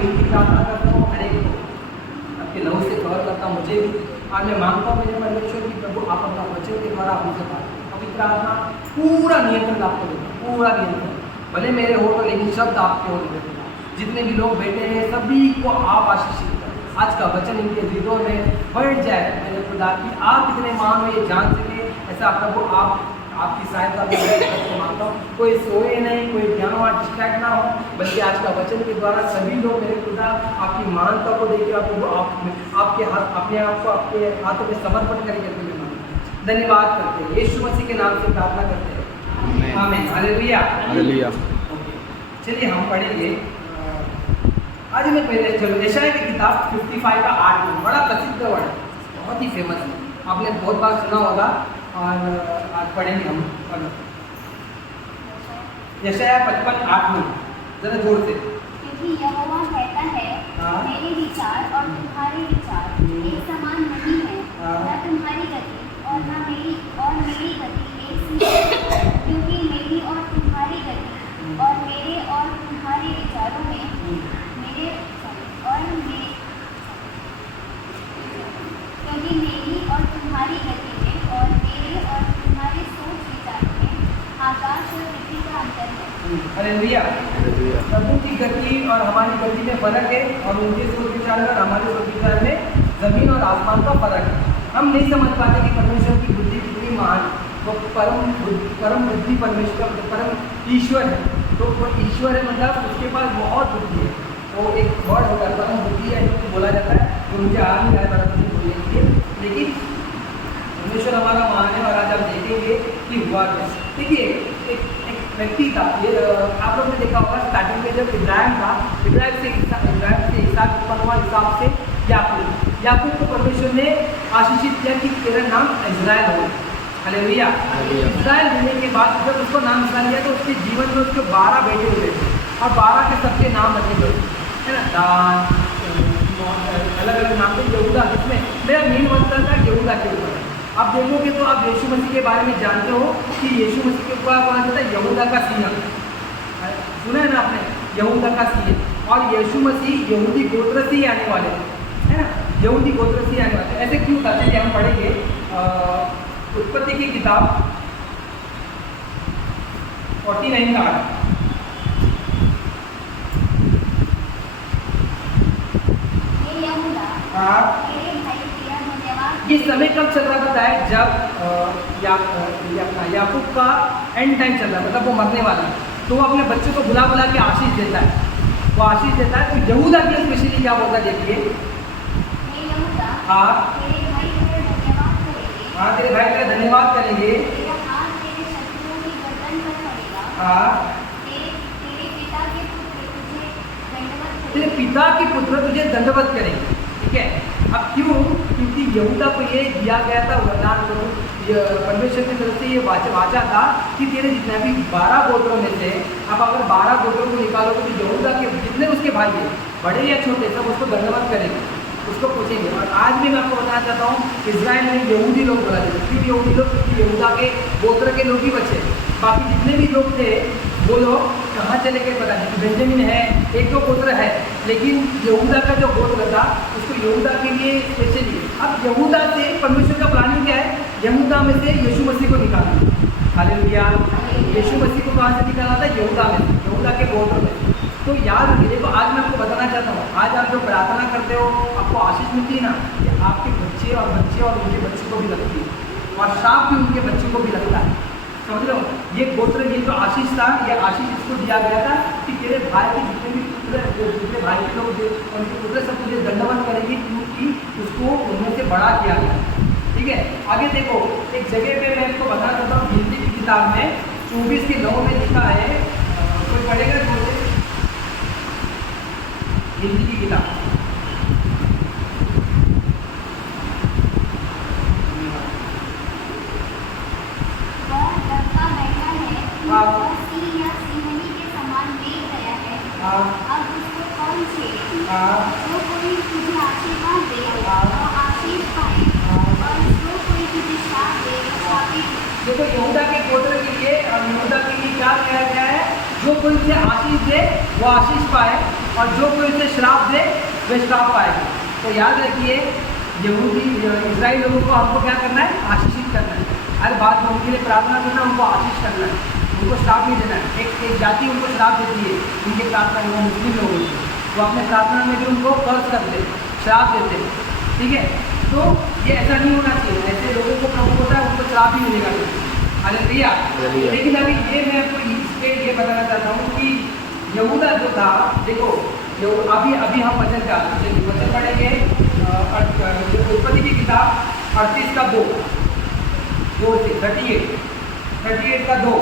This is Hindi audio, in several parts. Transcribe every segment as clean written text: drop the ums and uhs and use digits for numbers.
विनती प्रार्थना करता हूँ हर एक को आपके लहू से कवर करता हूँ मुझे भी, और मैं मांगता हूँ मेरे परमेश्वर की प्रभु आप अपना वचन के द्वारा हमसे बात करें। पवित्र आत्मा पूरा नियंत्रण आपको देगा, पूरा नियंत्रण, भले मेरे हो तो लेकिन शब्द आपके हो देगा। जितने भी लोग बैठे हैं सभी को आप आशीषित करें, आज का वचन इनके हृदयों में बढ़ जाए मेरे खुदा की आप कितने महान हो ये जान सके, ऐसा प्रभु आप आपकी सहायता में मांगता हूँ। कोई सोए नहीं, कोई ज्ञानवान डिस्ट्रैक्ट ना हो, बल्कि आज का वचन के द्वारा सभी लोग मेरे खुदा आपकी महानता को देखकर आपके हाथ अपने आप को आपके हाथों में समर्पण करेंगे। तुम्हें धन्यवाद करते हैं, यीशु मसीह के नाम से प्रार्थना करते हैं, आमीन, हालेलुया, हालेलुया। चलिए हम पढ़ेंगे आज मैं पहले चलो यशायाह की किताब 55 का 8 में, बड़ा प्रसिद्ध वर्ड है, बहुत ही फेमस है, आपने बहुत बार सुना होगा, और आज पढ़ेंगे हम। यशायाह 55:8 में, जरा जोर से। क्योंकि यहोवा कहता है, मेरे विचार और तुम्हारे विचार एक समान नहीं है, न तुम्हारी गति और न मेरी गति एक सी है, क्योंकि मेरी और तुम्हारी गति और मेरे और तुम्हारे विचारों में क्योंकि मेरी और तुम्हारी गति में और मेरे और तुम्हारे सोच विचारों में आकाश और पृथ्वी का अंतर है। हालेलुया। प्रभु की गति और हमारी गति में फर्क है, और उनके सोच विचार और हमारे सोच विचार में जमीन और आसमान का फर्क है। हम नहीं समझ पाते कि परमेश्वर की बुद्धि कितनी महान, वो परम बुद्धि परमेश्वर, परम ईश्वर है, तो वो ईश्वर है, मतलब उसके पास बहुत बुद्धि है। तो एक वर्ड होता है परम बुद्धि है जो बोला जाता है, जो मुझे आ नहीं रहा है बोलेंगे, लेकिन परमेश्वर हमारा महान है। और आज हम देखेंगे कि हुआ कैसे। देखिए एक व्यक्ति था, ये आप लोग ने देखा होगा स्टार्टिंग में जब इब्राहिम था, इब्राहिम से इसहाक उत्पन्न हुआ, हिसाब से याकूब को परमेश्वर ने आशीषित किया कि तेरा नाम इज़राइल हो। हालेलुया। इज़राइल होने के बाद जब उसको नाम इज़राइल लिया तो उसके जीवन में उसके 12 बेटे हुए थे, और 12 के सबके नाम रखे गए, है ना, दान, अलग अलग नाम थे। यहूदा, जिसमें मेरा मेन मंत्र था यहूदा के ऊपर। आप देखोगे तो आप यीशु मसीह के बारे में जानते हो कि यीशु मसीह के ऊपर कौन जाता है, यहूदा का सिंह, सुना है ना आपने, यहूदा का सिंह। और यीशु मसीह यहूदी गोत्र से ही आने वाले है ना, यहूदी गोत्र से ही आने वाले। ऐसे क्यों था, चलिए हम पढ़ेंगे उत्पत्ति की किताब 49 का 8। ये समय कब चल रहा था है, जब याकूब का एंड टाइम चल रहा है, मतलब वो मरने वाला है, तो वो अपने बच्चे को बुला बुला के आशीष देता है, वो आशीष देता है। तो यहूदा के स्पेशली क्या बोलता है, देखिए, हाँ हाँ, तेरे भाई तेरा धन्यवाद करेंगे, हाँ, तेरे पिता के पुत्र तुझे दंडवत करेंगे। ठीक है, अब क्यों, क्योंकि यहूदा को ये दिया गया था वरदान, परमेश्वर की तरफ से ये वाचा था कि तेरे जितने भी 12 गोत्रों में से, अब अगर 12 गोत्रों को निकालोगे तो यहूदा के जितने उसके भाई हैं, बड़े या छोटे, सब उसको दंडवत करेंगे, उसको पूछेंगे। और आज भी मैं आपको बताना चाहता हूँ, इजराइल में यहूदी लोग बोला जाता है। क्यों यहूदी लोग, क्योंकि यहूदा के गोत्र के लोग ही बचे, बाकी जितने भी लोग थे वो लोग कहाँ चले गए पता नहीं। बेंजामिन है, एक दो गोत्र है, लेकिन यहूदा का जो गोत्र था उसको यहूदा के लिए स्पेशली। अब यहूदा से परमेश्वर का प्लानिंग क्या है, यहूदा में से यीशु मसीह को निकालना। हालेलुया। यीशु मसीह को कहाँ से निकाला था, यहूदा में, यहूदा के गोत्र में। तो याद रखिए, देखो आज मैं आपको बताना चाहता हूँ, आज आप जो प्रार्थना करते हो आपको आशीष मिलती है ना, ये आपके बच्चे और उनके बच्चे को भी लगती है, और सांप भी उनके बच्चे को भी लगता है। समझ लो, ये गोत्र, ये जो आशीष था, ये आशीष इसको दिया गया था कि तेरे भाई के जितने भी पुत्र, जितने भाई के लोग उनके पुत्र सब तुझे दंडवत करेंगे, क्योंकि उसको उनमें से बड़ा किया गया। ठीक है, आगे देखो, एक जगह पे मैं इसको बताना चाहता हूँ, हिंदी की किताब में 24 के 9 में लिखा है, कोई पढ़ेगा बोलते, हिंदी की किताब अब उसको कौन छेड़े, जो कोई तुझे आशीर्वाद दे वो आशीष पाए, और जो कोई तुझे श्राप दे वो श्रापित। देखो यहूदा के गोत्र के लिए और यहूदा के लिए क्या किया गया है, जो कोई उसे आशीष दे वो आशीष पाए और जो कोई उसे श्राप दे वह श्राप पाएगा। तो याद रखिए, यहूदी इजराइल लोगों को हमको क्या करना है? आशीषित करना है। हर बात में उनके लिए प्रार्थना करना, उनको आशीष करना है, उनको श्राप नहीं देना है। एक जाति उनको श्राप देती है उनकी प्रार्थना में, वो मुस्लिम लोग होते हैं, वो अपने प्रार्थना में भी उनको कर्ज करते, श्राप देते, ठीक है। तो ये ऐसा नहीं होना चाहिए। ऐसे लोगों को प्रभु होता है उनको श्राप ही मिलेगा। हालेलुया। लेकिन अभी ये मैं आपको इस पे ये बताना चाहता हूँ कि यहूदा जो था, देखो अभी हम वचन का वचन पढ़ेंगे, उत्पत्ति की किताब 38 का 2 से 38 का 2।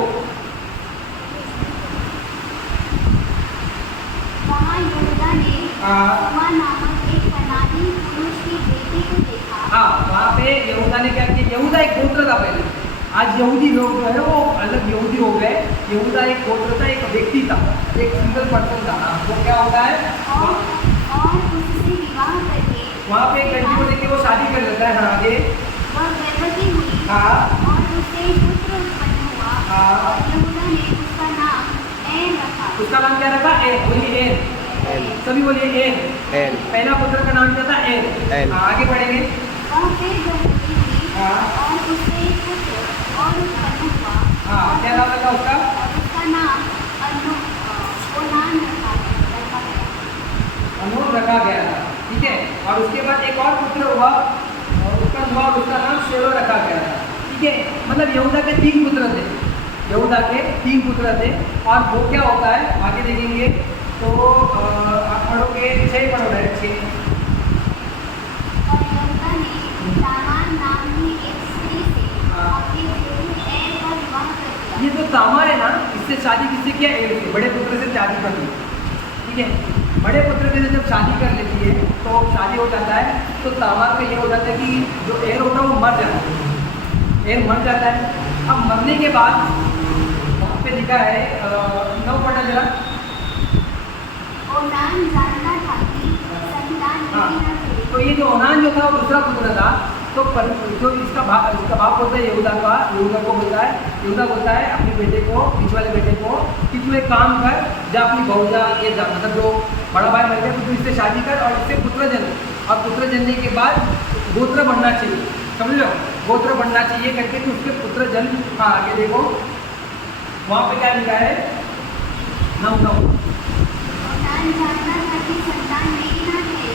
वहाँ यहूदा ने शूआ नामक एक कनानी पुरुष की बेटी को देखा। हाँ, वहाँ पे यहूदा ने क्या किया? यहूदा एक गोत्र था पहले, आज यहूदी लोग जो है वो अलग यहूदी हो गए। यहूदा एक गोत्र था, एक व्यक्ति था, एक सिंगल पर्सन था। वो क्या होता है? और उससे विवाह करके वहाँ पे एक लड़की को देख के वो शादी कर लेता है। हाँ, आगे वह गर्भवती हुई। हाँ, और उससे पुत्र उत्पन्न हुआ। हाँ, और यहूदा ने उसका नाम एन रखा। उसका नाम क्या रखा? एन। बोलिए एन, सभी बोलिए एन। पहला पुत्र का नाम क्या था? एन। हाँ, आगे बढ़ेंगे। वह फिर गर्भवती हुई। हाँ, और उससे पुत्र और उत्पन्न हुआ। हाँ, क्या नाम रखा उसका? और उसका नाम ओनान रखा गया। अनूर रखा गया था, ठीक है। और उसके बाद एक और पुत्र हुआ और उसका नाम शेलो रखा गया था, ठीक है। मतलब यहूदा के 3 पुत्र थे, यहूदा के 3 पुत्र थे। और वो क्या होता है आगे देखेंगे तो आप पढ़ोगे 6 पढ़ोगे 6। और यहूदा ने तामार नाम की एक स्त्री से अपने बेटे एर का विवाह कर दिया। ये जो तामार है ना, इससे शादी किससे किया? एर से, बड़े पुत्र से शादी कर दी, ठीक है। बड़े पुत्र के से जब शादी कर लेती है तो शादी हो जाता है, तो तामार का ये हो जाता है कि जो एर होता है वो मर जाता है, एर मर जाता है। अब मरने के बाद वहाँ पे लिखा है 9 पढ़ना जरा। ओनान जानता था कि संतान हाँ, नहीं न थे। तो ये जो ओनान जो था वो दूसरा पुत्र था। तो जो इसका बाप होता है यहूदा को बोलता है, यहूदा बोलता है अपने बेटे को, बीच वाले बेटे को, कि तू एक काम कर, जा अपनी बहुजा ये जा, मतलब जो बड़ा भाई मर गया तो तू इससे शादी कर और इससे पुत्र जन्म, और पुत्र जनने के बाद गोत्र बनना चाहिए, समझ लो, गोत्र बनना चाहिए करके तू उसके पुत्र जन्म। हाँ, आगे देखो वहाँ पे क्या लिखा है? 9। ओनान जानता था कि संतान नहीं न थे।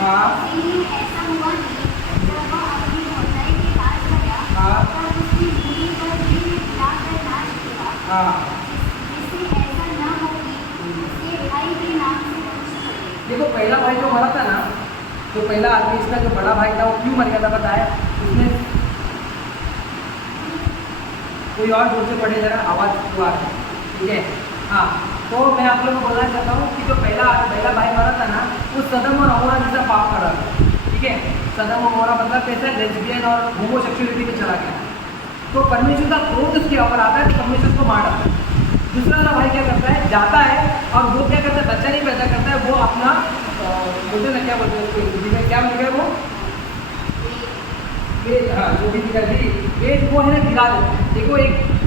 हाँ, इसलिए ऐसा हुआ कि जब वह अपनी भौजाई के पास गया, हाँ, तब उसने भूमि पर दिन मिलाकर नाच किया। हाँ। जिससे ऐसा न हो कि उसके भाई के नाम से वंश चले। देखो पहला भाई जो मरा था ना, जो पहला आदमी इसका जो बड़ा भाई था वो क्यों मर गया था पता है? उसने कोई और जोर से पढ़े जरा, आवाज़ हुआ है, ठीक है। हाँ, तो मैं आप लोगों को बोलना चाहता हूँ कि जो पहला भाई मरा था ना, वो सदम और अमोरा जैसा पाप कर रहा था, ठीक है। सदम और अमोरा मतलब कैसा? लेस्बियन और होमोसेक्सुअलिटी में चला गया। तो परमेश्वर का क्रोध उसके ऊपर आता है, तो परमेश्वर उसको मार डालता है। दूसरा वाला भाई क्या करता है? जाता है और वो क्या करता है? बच्चा नहीं पैदा करता है, वो अपना बोलते ना, क्या बोलते हैं उसको हिंदी में, क्या बोलते हैं वो? वेद। हाँ, जो भी वेद वो है ना, गिरा देता है। देखो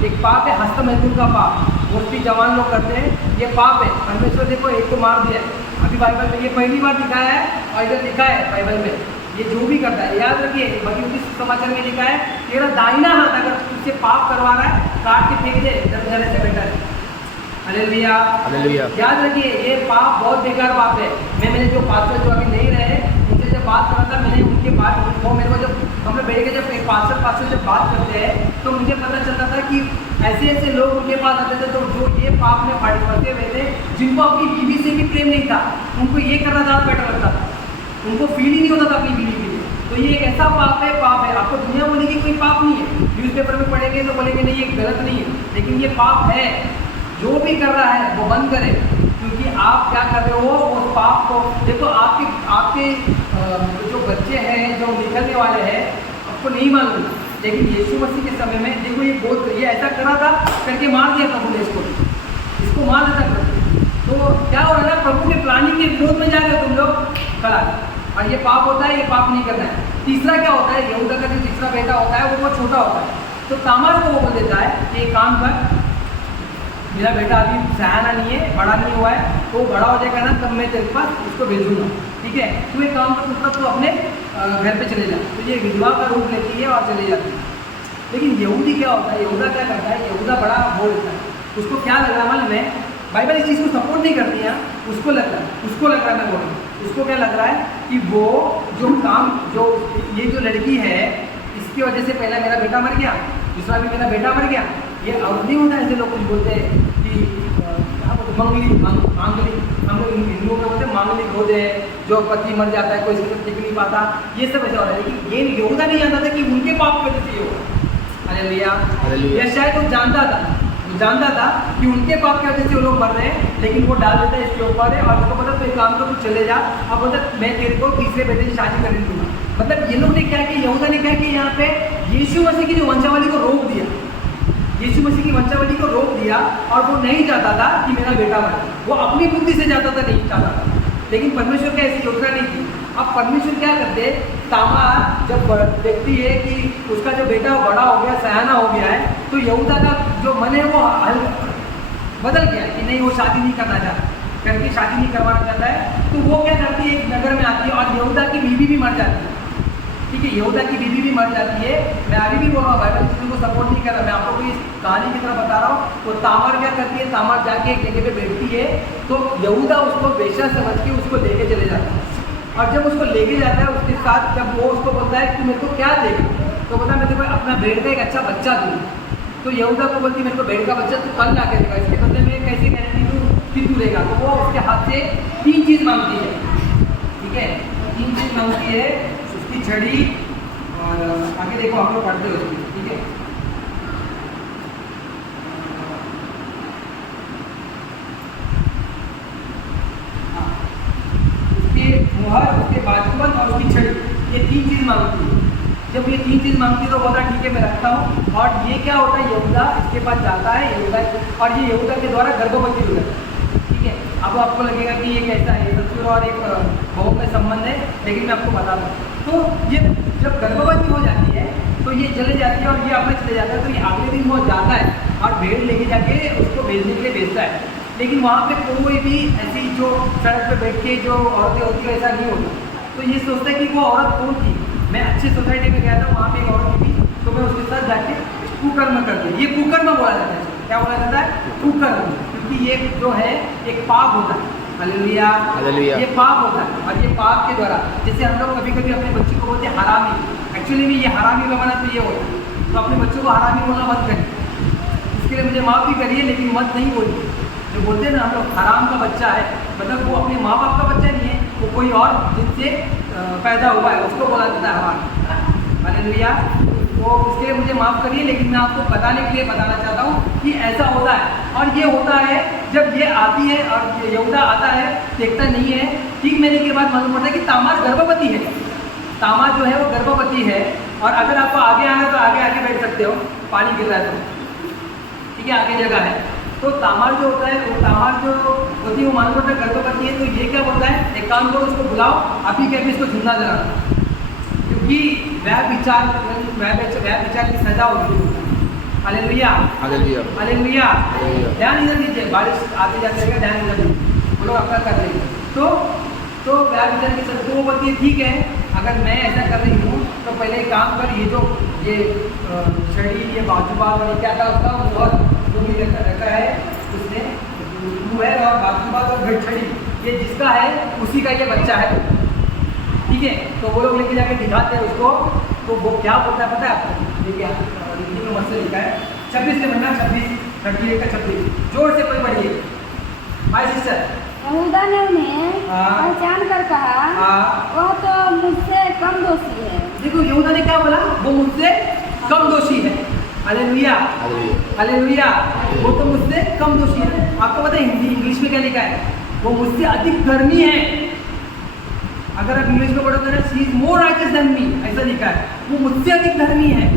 एक पाप है, हस्तमैथुन का पाप, मोस्टली जवान लोग करते हैं, ये पाप है। परमेश्वर देखो एक को मार दिया है। अभी बाइबल में ये पहली बार दिखाया है और इधर लिखा है बाइबल में, ये जो भी करता है, याद रखिए। मत्ती समाचार में लिखा है, तेरा दाहिना हाथ अगर तुझसे पाप करवा रहा है, काट के फेंक दे, जब जाने से बेटर है। Hallelujah, hallelujah. याद रखिए, ये पाप बहुत बेकार पाप है। मैंने जो पास्टर जो अभी नहीं रहे उनसे जब बात करा था, मैंने उनके बात वो मेरे को जब हम लोग बैठ के जब पास्टर जब बात करते हैं तो मुझे पता चलता था कि ऐसे लोग उनके पास आते थे तो जो ये पाप में फंसे हुए थे, जिनको अपनी बीवी से भी प्रेम नहीं था, उनको ये करना ज़्यादा बेटर लगता था, उनको फील ही नहीं होता था अपनी बीवी के लिए। तो ये एक ऐसा पाप है। आपको दुनिया बोलेगी कोई पाप नहीं है, न्यूज़पेपर में पढ़ेंगे तो बोलेंगे नहीं ये गलत नहीं है, लेकिन ये पाप है। जो भी कर रहा है वो बंद करे, क्योंकि आप क्या कर रहे हो उस पाप को। देखो आपके जो बच्चे हैं, जो निकलने वाले हैं, आपको नहीं मालूम, लेकिन यीशु मसीह के समय में देखो ये ऐसा करा था करके मार दिया प्रभु ने इसको मार देता प्रभु। तो क्या हो रहा है? प्रभु के प्लानिंग के विरोध में जा रहे हो तुम लोग खड़ा, और ये पाप होता है, ये पाप नहीं करना है। तीसरा क्या होता है? यहूदा का जो तीसरा बेटा होता है वो बहुत छोटा होता है, तो तामार को वो बोल देता है कि एक काम कर, मेरा बेटा अभी सयाना नहीं है, बड़ा नहीं हुआ है, तो वो बड़ा हो जाएगा ना तब मैं तेरे पास उसको भेजूंगा, ठीक है। तू एक काम कर, तब तू अपने घर पे चले जा। तो ये विधवा का रूप लेती है और चले जाती है। लेकिन यहूदी क्या होता है, यहूदा क्या करता है, यहूदा बड़ा बोलता है। उसको क्या लग रहा है मालूम है, बाइबल इस चीज़ को सपोर्ट नहीं करती है, उसको लग रहा है मैं बोल रहा हूँ, उसको क्या लग रहा है कि वो जो काम, जो ये जो लड़की है इसकी वजह से पहला मेरा बेटा मर गया, दूसरा भी मेरा बेटा मर गया। ये और नहीं होता, ऐसे लोग कुछ बोलते हैं कि मंगली मांगली, हम लोग हिंदुओं में बोलते हैं मांगलिक होते हैं, जो पति मर जाता है कोई से टिक नहीं पाता, ये सब ऐसा हो रहा है। लेकिन ये यहूदा नहीं जानता था कि उनके पाप की वजह से ये होगा। हालेलुया। या शायद वो जानता था कि उनके पाप की वजह से वो लोग मर रहे हैं, लेकिन वो डाल देता है इसके ऊपर है और उसको पता तो एक काम को तू चले जा, अब बोलता मैं तेरे को तीसरे बेटे की शादी करने दूंगा। मतलब ये लोग ने क्या किया, यहूदा ने क्या किया, यहाँ पे यीशु मसीह की जो वंशावली को रोक दिया, यीशु मसीह की वंशावली को रोक दिया। और वो नहीं चाहता था कि मेरा बेटा मरे, वो अपनी बुद्धि से चाहता था, नहीं चाहता था। लेकिन परमेश्वर की ऐसी योजना नहीं थी। अब परमेश्वर क्या करते, तामार जब देखती है कि उसका जो बेटा बड़ा हो गया, सयाना हो गया है, तो यहूदा का जो मन है वो बदल गया कि नहीं वो शादी नहीं करना चाहता, करके शादी नहीं करवाना चाहता है। तो वो क्या करती है, एक नगर में आती है और यहूदा की बीवी भी मर जाती है, ठीक है, यहूदा की बीवी भी मर जाती है। मैं अभी भी बोल रहा हूँ, बाइबल चीज़ों को सपोर्ट नहीं कर रहा, मैं आपको इस कहानी की तरह बता रहा हूँ। तो तामार क्या करती है, तामार जाके एक जगह पे बैठती है, तो यहूदा उसको वेश्या समझ के उसको लेके चले जाता है। और जब उसको लेके जाता है उसके साथ, जब वो उसको बोलता है कि मेरे को क्या देगी, तो बोलता है मैं तेरे को अपना भेड़ का एक अच्छा बच्चा दूँगी। तो यहूदा को बोलती मेरे को भेड़ का बच्चा तू कल ला के देगा, इसके बदले में कैसे गारंटी दूँ कि तू देगा। तो वो उसके हाथ से 3 चीज़ मांगती है, ठीक है, 3 चीज़ मांगती है, उसकी छड़ी, और आगे देखो आप लोग पढ़ते हो उसकी, ठीक है। हाँ, उसके मुहर, उसके बाजूबंद और उसकी छड़ी, ये 3 चीज़ मांगती है। जब ये 3 चीज़ मांगती है तो बोलता ठीक है मैं रखता हूँ। और ये क्या होता है, यहूदा इसके पास जाता है, यहूदा, और ये यहूदा के द्वारा गर्भवती हो जाता है, ठीक है। अब आपको लगेगा कि ये कैसा है, ससुर और एक बहू में संबंध है, लेकिन मैं आपको बता दूँ तो ये जब गर्भवती हो जाती है तो ये चले जाती है और ये अपने चले जाता है। तो ये अगले दिन वो जाता है और भेड़ लेके जाके उसको भेजने के लिए भेजता है। लेकिन वहाँ पे कोई भी ऐसी जो सड़क पे बैठ के जो औरतें होती है ऐसा नहीं होता। तो ये सोचता है कि वो औरत कौन थी, मैं अच्छी सोसाइटी में गया था, वहाँ पे एक औरत थी, तो मैं उसके साथ जाके कुकर्म कर दिया। ये कुकर्म बोला जाता है, क्या बोला जाता है, कुकर्म, क्योंकि ये जो है एक पाप होता है। Hallelujah, hallelujah. ये पाप होता है और ये पाप के द्वारा, जैसे हम लोग कभी कभी अपने बच्चे को बोलते हैं हरामी, एक्चुअली में ये हरामी लगाना तो ये होता है। तो अपने बच्चों को हरामी बोलना मत करिए, इसके लिए मुझे माफ़ भी करिए, लेकिन मत नहीं बोलिए। जो बोलते हैं ना हम लोग हराम का बच्चा है, मतलब वो अपने माँ बाप का बच्चा नहीं है, वो कोई और जिनसे पैदा हुआ है, उसको बोला जाता है हराम। हालेलुया। तो उसके लिए मुझे माफ़ करिए, लेकिन मैं आपको बताने के लिए बताना चाहता हूँ कि ऐसा होता है। और ये होता है जब ये आती है और यहूदा आता है, देखता नहीं है, ठीक महीने के बाद मालूम पड़ता है कि तामार गर्भवती है। तामार जो है वो गर्भवती है। और अगर आपको आगे आना है तो आगे आके बैठ सकते हो, पानी गिर रहा है तो, ठीक है, आगे जगह है। तो तामार जो होता है, वो तामार जो होती है वो मालूम पड़ता है गर्भवती है। तो ये क्या बोलता है, एक काम करो, उसको बुलाओ, अभी के अभी इसको जिंदा जला, क्योंकि वह विचार की सजा होगी। Hallelujah, hallelujah, hallelujah. ध्यान इधर दीजिए, बारिश आते जाते रहेगा, ध्यान इधर दीजिए, वो लोग आपका कर देंगे। तो वह विचार की सजा, तो वो बोलती है ठीक है, अगर मैं ऐसा कर रही हूँ तो पहले एक काम कर, ये छड़ी, ये बाजूबाग और ये क्या था उसका मुहर जो भी रखा है उसने, मुहर और बाजूबाग और घट छड़ी, ये जिसका है उसी का ये बच्चा है, ठीक है। तो वो लोग लेके जाके दिखाते हैं उसको। तो वो क्या बोलता है पता है आपको, देखिए हिंदी में मत से लिखा है 26 से बनना, 26 जोर से कोई पढ़िए माय सिस्टर। यहूदा ने उन्हें पहचान कर कहा, वह तो मुझसे कम दोषी है। देखो यहूदा ने क्या बोला, वो मुझसे कम दोषी है। Hallelujah, hallelujah. वो तो मुझसे कम दोषी है। आपको पता है हिंदी इंग्लिश में क्या लिखा है, वो मुझसे अधिक धर्मी है। अगर आप इंग्लिश में पढ़ोगे ना, she is more righteous than me, ऐसा लिखा है, वो मुझसे अधिक धर्मी है।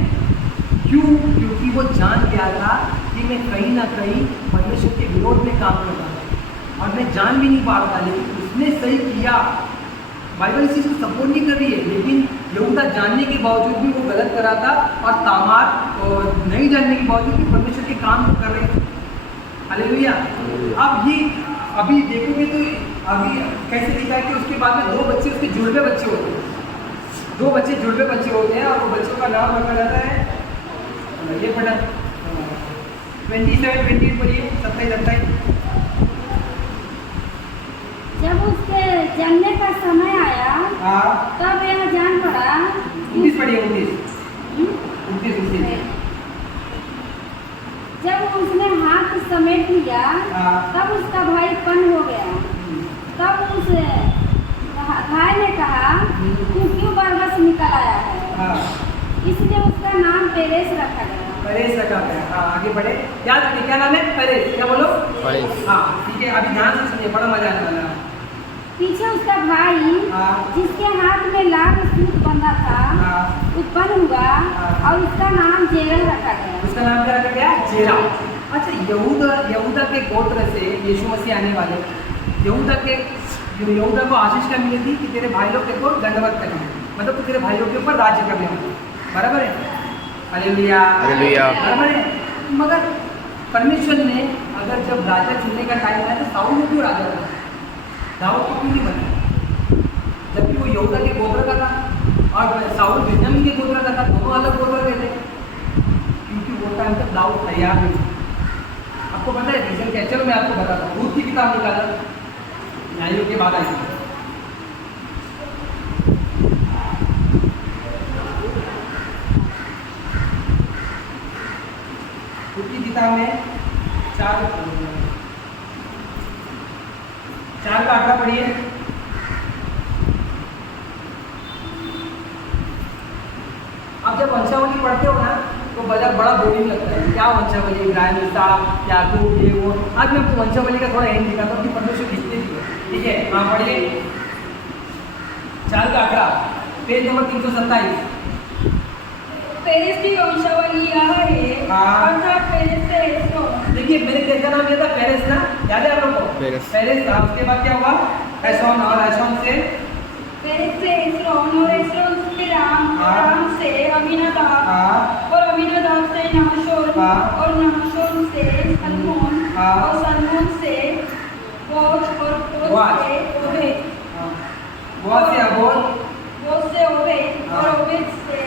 क्यों? क्योंकि वो जान गया था कि मैं कहीं ना कहीं परमेश्वर के विरोध में काम कर रहा था और मैं जान भी नहीं पा रहा था, लेकिन उसने सही किया। बाइबल इस चीज़ को सपोर्ट नहीं कर रही है, लेकिन यहूदा जानने के बावजूद भी वो गलत कर रहा था और तामार नहीं जानने के बावजूद भी परमेश्वर के काम को कर रहे थे। हालेलुया। अब ये अभी देखोगे तो अभी कैसे लिखा है कि उसके बाद में 2 बच्चे उसके जुड़वे बच्चे होते हैं, 2 बच्चे जुड़वे बच्चे होते हैं और वो बच्चों का नाम रखा जाता है, ये पढ़ा 27-28 पढ़िए, 27-28। जब उसके जन्मने का समय आया हाँ तब यह जान पड़ा 29 पढ़िए, 29। जब उसने हाथ समेट लिया हाँ। तब उसका भाई पन हो गया। तब उस भाई ने कहा तू क्यों बरबस निकल आया है, हाँ इसलिए उसका नाम पेरेस रखा गया। परेश रखा गया। हाँ आगे बढ़े, याद रखिए क्या नाम है, परेश। क्या बोलो, परेश। हाँ ठीक है, अभी ध्यान से सुनिए, बड़ा मजा आने वाला है। पीछे उसका भाई हाँ जिसके हाथ में लाल सूत बंधा था हाँ उत्पन्न हुआ और उसका नाम जेरह रखा गया। उसका नाम क्या रखा गया, जेरा। अच्छा, यहूदा के गोत्र से यीशु मसीह आने वाले, यहूदा को आशीष क्या मिली थी कि तेरे भाई लोग तेरे को दंडवत करेंगे, मतलब तो तेरे भाइयों के ऊपर राज्य करने वाले, बराबर है। Hallelujah, hallelujah. बराबर है। मगर परमेश्वर ने अगर जब राजा चुनने का टाइम आया तो साउल को क्यों राजा बना, दाऊद को क्यों नहीं बना, जबकि वो यहूदा के गोत्र का था और साउल बेन्यामीन के गोत्र का था, दोनों अलग गोत्र के थे, क्योंकि वो टाइम तक दाऊद तैयार नहीं था। आपको पता है रीजन क्या है? चलो मैं आपको बताता हूँ। रूत की किताब निकाला, न्यायों के बाद आई, रूत की किताब में 4 का 18 पढ़िए। अब जब वंशावली पढ़ते हो ना तो बड़ा बोरिंग लगता है, क्या वंशावली, इब्राहिम, इसहाक, याकूब, ये वो। आज मैं आपको वंशावली का थोड़ा एंड दिखाता हूँ कि परमेश्वर कितने दिए, ठीक है। हाँ पढ़िए, 4 का 18, पेज नंबर 327। पेरेस की वंशावली यह है, हाँ। अर्थात पेरेस से एस्रोन। देखिए मेरे देश का नाम ये था पेरेस ना, याद है आप लोगों को, पेरेस। पेरेस था। उसके बाद क्या हुआ, एसोन, और एसोन से पेरेस से एस्रोन और एस्रोन से राम, हाँ। राम से अमीनादाब, हाँ और अमीनादाब से नहशोन, हाँ। और नहशोन से सलमोन, हाँ। और सलमोन से बोज, और बोज बोआज। से ओबेद, बहुत से अबोध, बोज से ओबेद, और हाँ। ओबेद से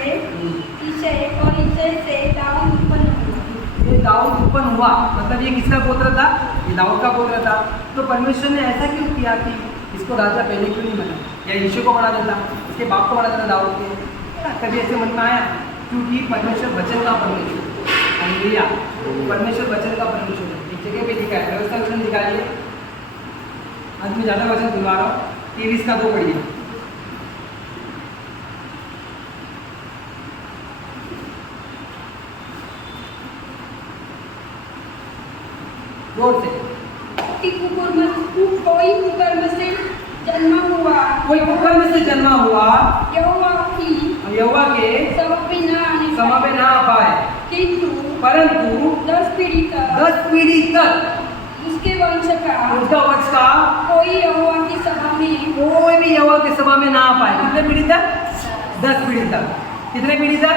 ईशै, और ईशै से दाऊद उत्पन्न हुआ। ये दाऊद उत्पन्न हुआ, मतलब ये किसका गोत्र था, ये दाऊद का गोत्र था। तो परमेश्वर ने ऐसा क्यों किया कि इसको राजा पहले क्यों नहीं बना, या यीशु को बना देता, इसके बाप को बना देता दाऊद के, कभी ऐसे मन में आया? क्योंकि परमेश्वर वचन का परमेश्वर, हालेलुया, परमेश्वर वचन का परमेश्वर है। एक जगह पे लिखा है, व्यवस्था वचन निकालिए, आज मैं ज़्यादा वचन बुलवा रहा हूँ, 23 का 2 पढ़िए। जोर से, कोई कुकर्म से जन्मा हुआ, कोई कुकर्म से जन्मा हुआ, यहोवा के समा में ना आ पाए, किंतु परंतु 10 पीढ़ी तक 10 पीढ़ी तक उसके वंश का उसका वंश का कोई यहोवा की सभा में कोई भी यहोवा की सभा में ना आ पाए। कितने पीढ़ी तक, 10 पीढ़ी तक। कितने पीढ़ी तक,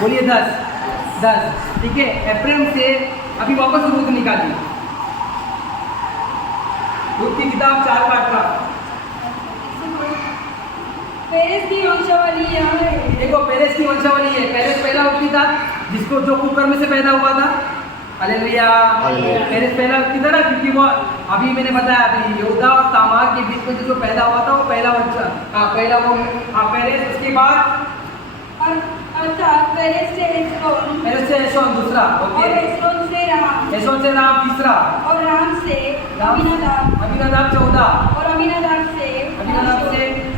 बोलिए 10। ठीक है, एफ्रेम से अभी वापस रूत निकालिए, रूत की किताब 4 का 18। पेरेस की वंशावली यह है। देखो पेरेस की वंशावली है, पेरेस पहला व्यक्ति था जिसको जो कुकर्म से पैदा हुआ था, हालेलुया। पेरेस पहला व्यक्ति था ना, क्योंकि वो अभी मैंने बताया अभी यहूदा और तामार के बीच में जो पैदा हुआ था वो पहला वंश, पहला वो पेरेस। उसके बाद अर्थात पेरेस से एस्रोन, पेरेस से एशोन दूसरा, और ओके, एस्रोन से राम, एशोन से राम तीसरा, और राम से अमीनादाब, अमीनादाब 14, और अमीनादाब से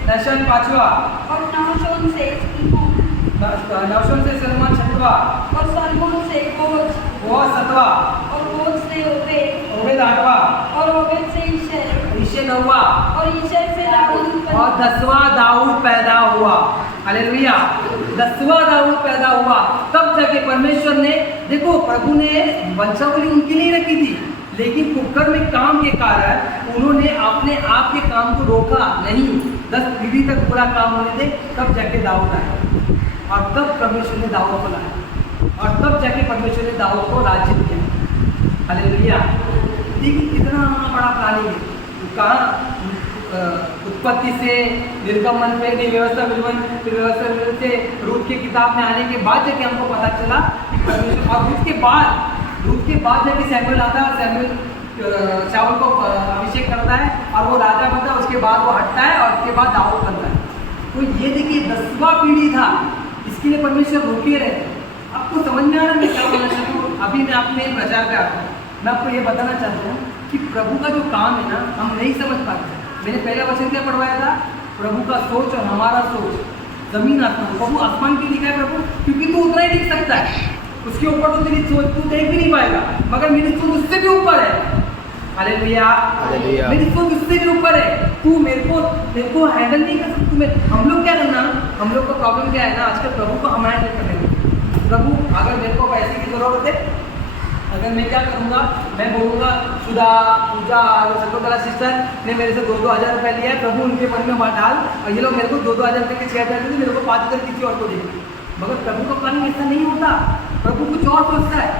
नहशोन 5वां, और नाहशोन से सलमोन, नहशोन से सलमोन 6वां, और सलमोन से बोज, वो 7वां, और बोज से ओबेद, ओबेद 8वां, और ओबेद से ईशै, ईशे 9वां, और ईशै से दाऊद उत्पन्न और 10वां दाऊद पैदा हुआ। हालेलुया, 10वां दाऊद पैदा हुआ। तब जाके परमेश्वर ने, देखो प्रभु ने वंशावली उनके लिए रखी थी, लेकिन कुकर्म काम के कारण उन्होंने अपने आप के काम को रोका नहीं। 10 पीढ़ी तक पूरा काम होने दे, तब जाके दाऊद आया, और तब परमेश्वर ने दाऊद को लाया, और तब जाके परमेश्वर ने दाऊद को राज्य दिया। हालेलुया। देखिए कितना बड़ा प्लानिंग है। कहाँ उत्पत्ति से निर्गमन पे व्यवस्था मिलवन, फिर व्यवस्था मिलवन से रूत की किताब में आने के बाद जाके हमको पता चला कि परमेश्वर, और रूत के बाद जाके सैमुअल आता है, सैमुअल शाऊल को अभिषेक करता है और वो राजा बनता है, उसके बाद वो हटता है और उसके बाद दाऊद बनता है। तो ये देखिए 10वां पीढ़ी था, इसके लिए परमेश्वर रोके रहे। आपको समझ में आ रहा है मैं क्या बोलना चाहता हूँ? अभी मैं अपने प्रचार पे आता हूँ, मैं आपको ये बताना चाहता हूँ कि प्रभु का जो काम है ना, हम नहीं समझ पाते। मैंने पहला वचन क्या पढ़वाया था? प्रभु का सोच और हमारा सोच जमीन आसमान। प्रभु आसमान क्यों लिखा है प्रभु? क्योंकि तू उतना ही दिख सकता है, उसके ऊपर तो तेरी सोच तू देख भी नहीं पाएगा, मगर मेरी सोच उससे भी ऊपर है। हालेलुया, मेरी सोच उससे भी ऊपर है। तू मेरे को हैंडल नहीं कर सकता। हम लोग क्या करना, हम लोग का प्रॉब्लम क्या है ना, आजकल प्रभु को हम हैंडल कर रहे हैं। प्रभु अगर मेरे को पैसे की जरूरत है, अगर मैं क्या करूँगा, मैं बोलूँगा सुधा, पूजा और शकुंतला सिस्टर ने मेरे से 2-2 हज़ार रुपये लिया है, प्रभु उनके मन में डाल, और ये लोग मेरे को 2-2 हज़ार रुपये के 6 हज़ार देते, मेरे को 5 हज़ार किसी और को देंगे। मगर प्रभु का प्लानिंग ऐसा नहीं होता, प्रभु कुछ और सोचता है।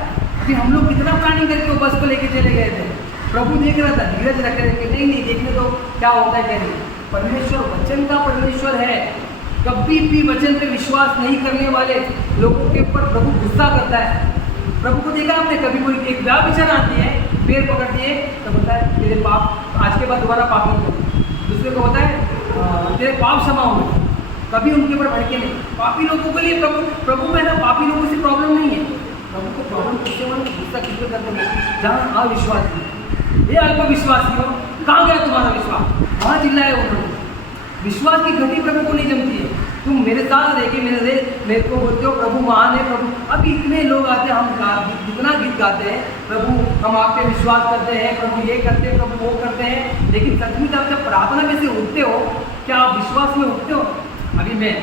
अभी हम लोग कितना प्लानिंग करके वो बस को लेके चले गए थे, प्रभु देख रहा था, धीरज रख रहे थे, नहीं देखने तो क्या होता है क्या नहीं। परमेश्वर वचन का परमेश्वर है, कभी भी वचन पे विश्वास नहीं करने वाले लोगों के ऊपर प्रभु गुस्सा करता है। प्रभु को देखा आपने, कभी कोई एक ब्याह विचार आती है, पैर पकड़ दिए तो बोलता है तेरे पाप आज के बाद दोबारा पाप नहीं करो। दूसरे को होता है तेरे पाप क्षमा होंगे, कभी उनके ऊपर भड़के नहीं। पापी लोगों के लिए प्रभु में ना पापी लोगों से प्रॉब्लम नहीं है, प्रभु को प्रॉब्लम किससे हो, गुस्सा किससे करते हैं, जहाँ अविश्वासी, ये अल्पविश्वासी हो, कहाँ गया तुम्हारा विश्वास, वहाँ चिल्लाए उन्होंने। विश्वास की घटी प्रभु को नहीं जमती है। तुम मेरे साथ रह के मेरे को बोलते हो प्रभु महान है प्रभु। अब इतने लोग आते हैं, हम कितना गीत गाते हैं, प्रभु हम आप पे विश्वास करते हैं, प्रभु ये करते हैं, प्रभु वो करते हैं, लेकिन सचमुच आप जब प्रार्थना में से उठते हो, क्या आप विश्वास में उठते हो? अभी मैं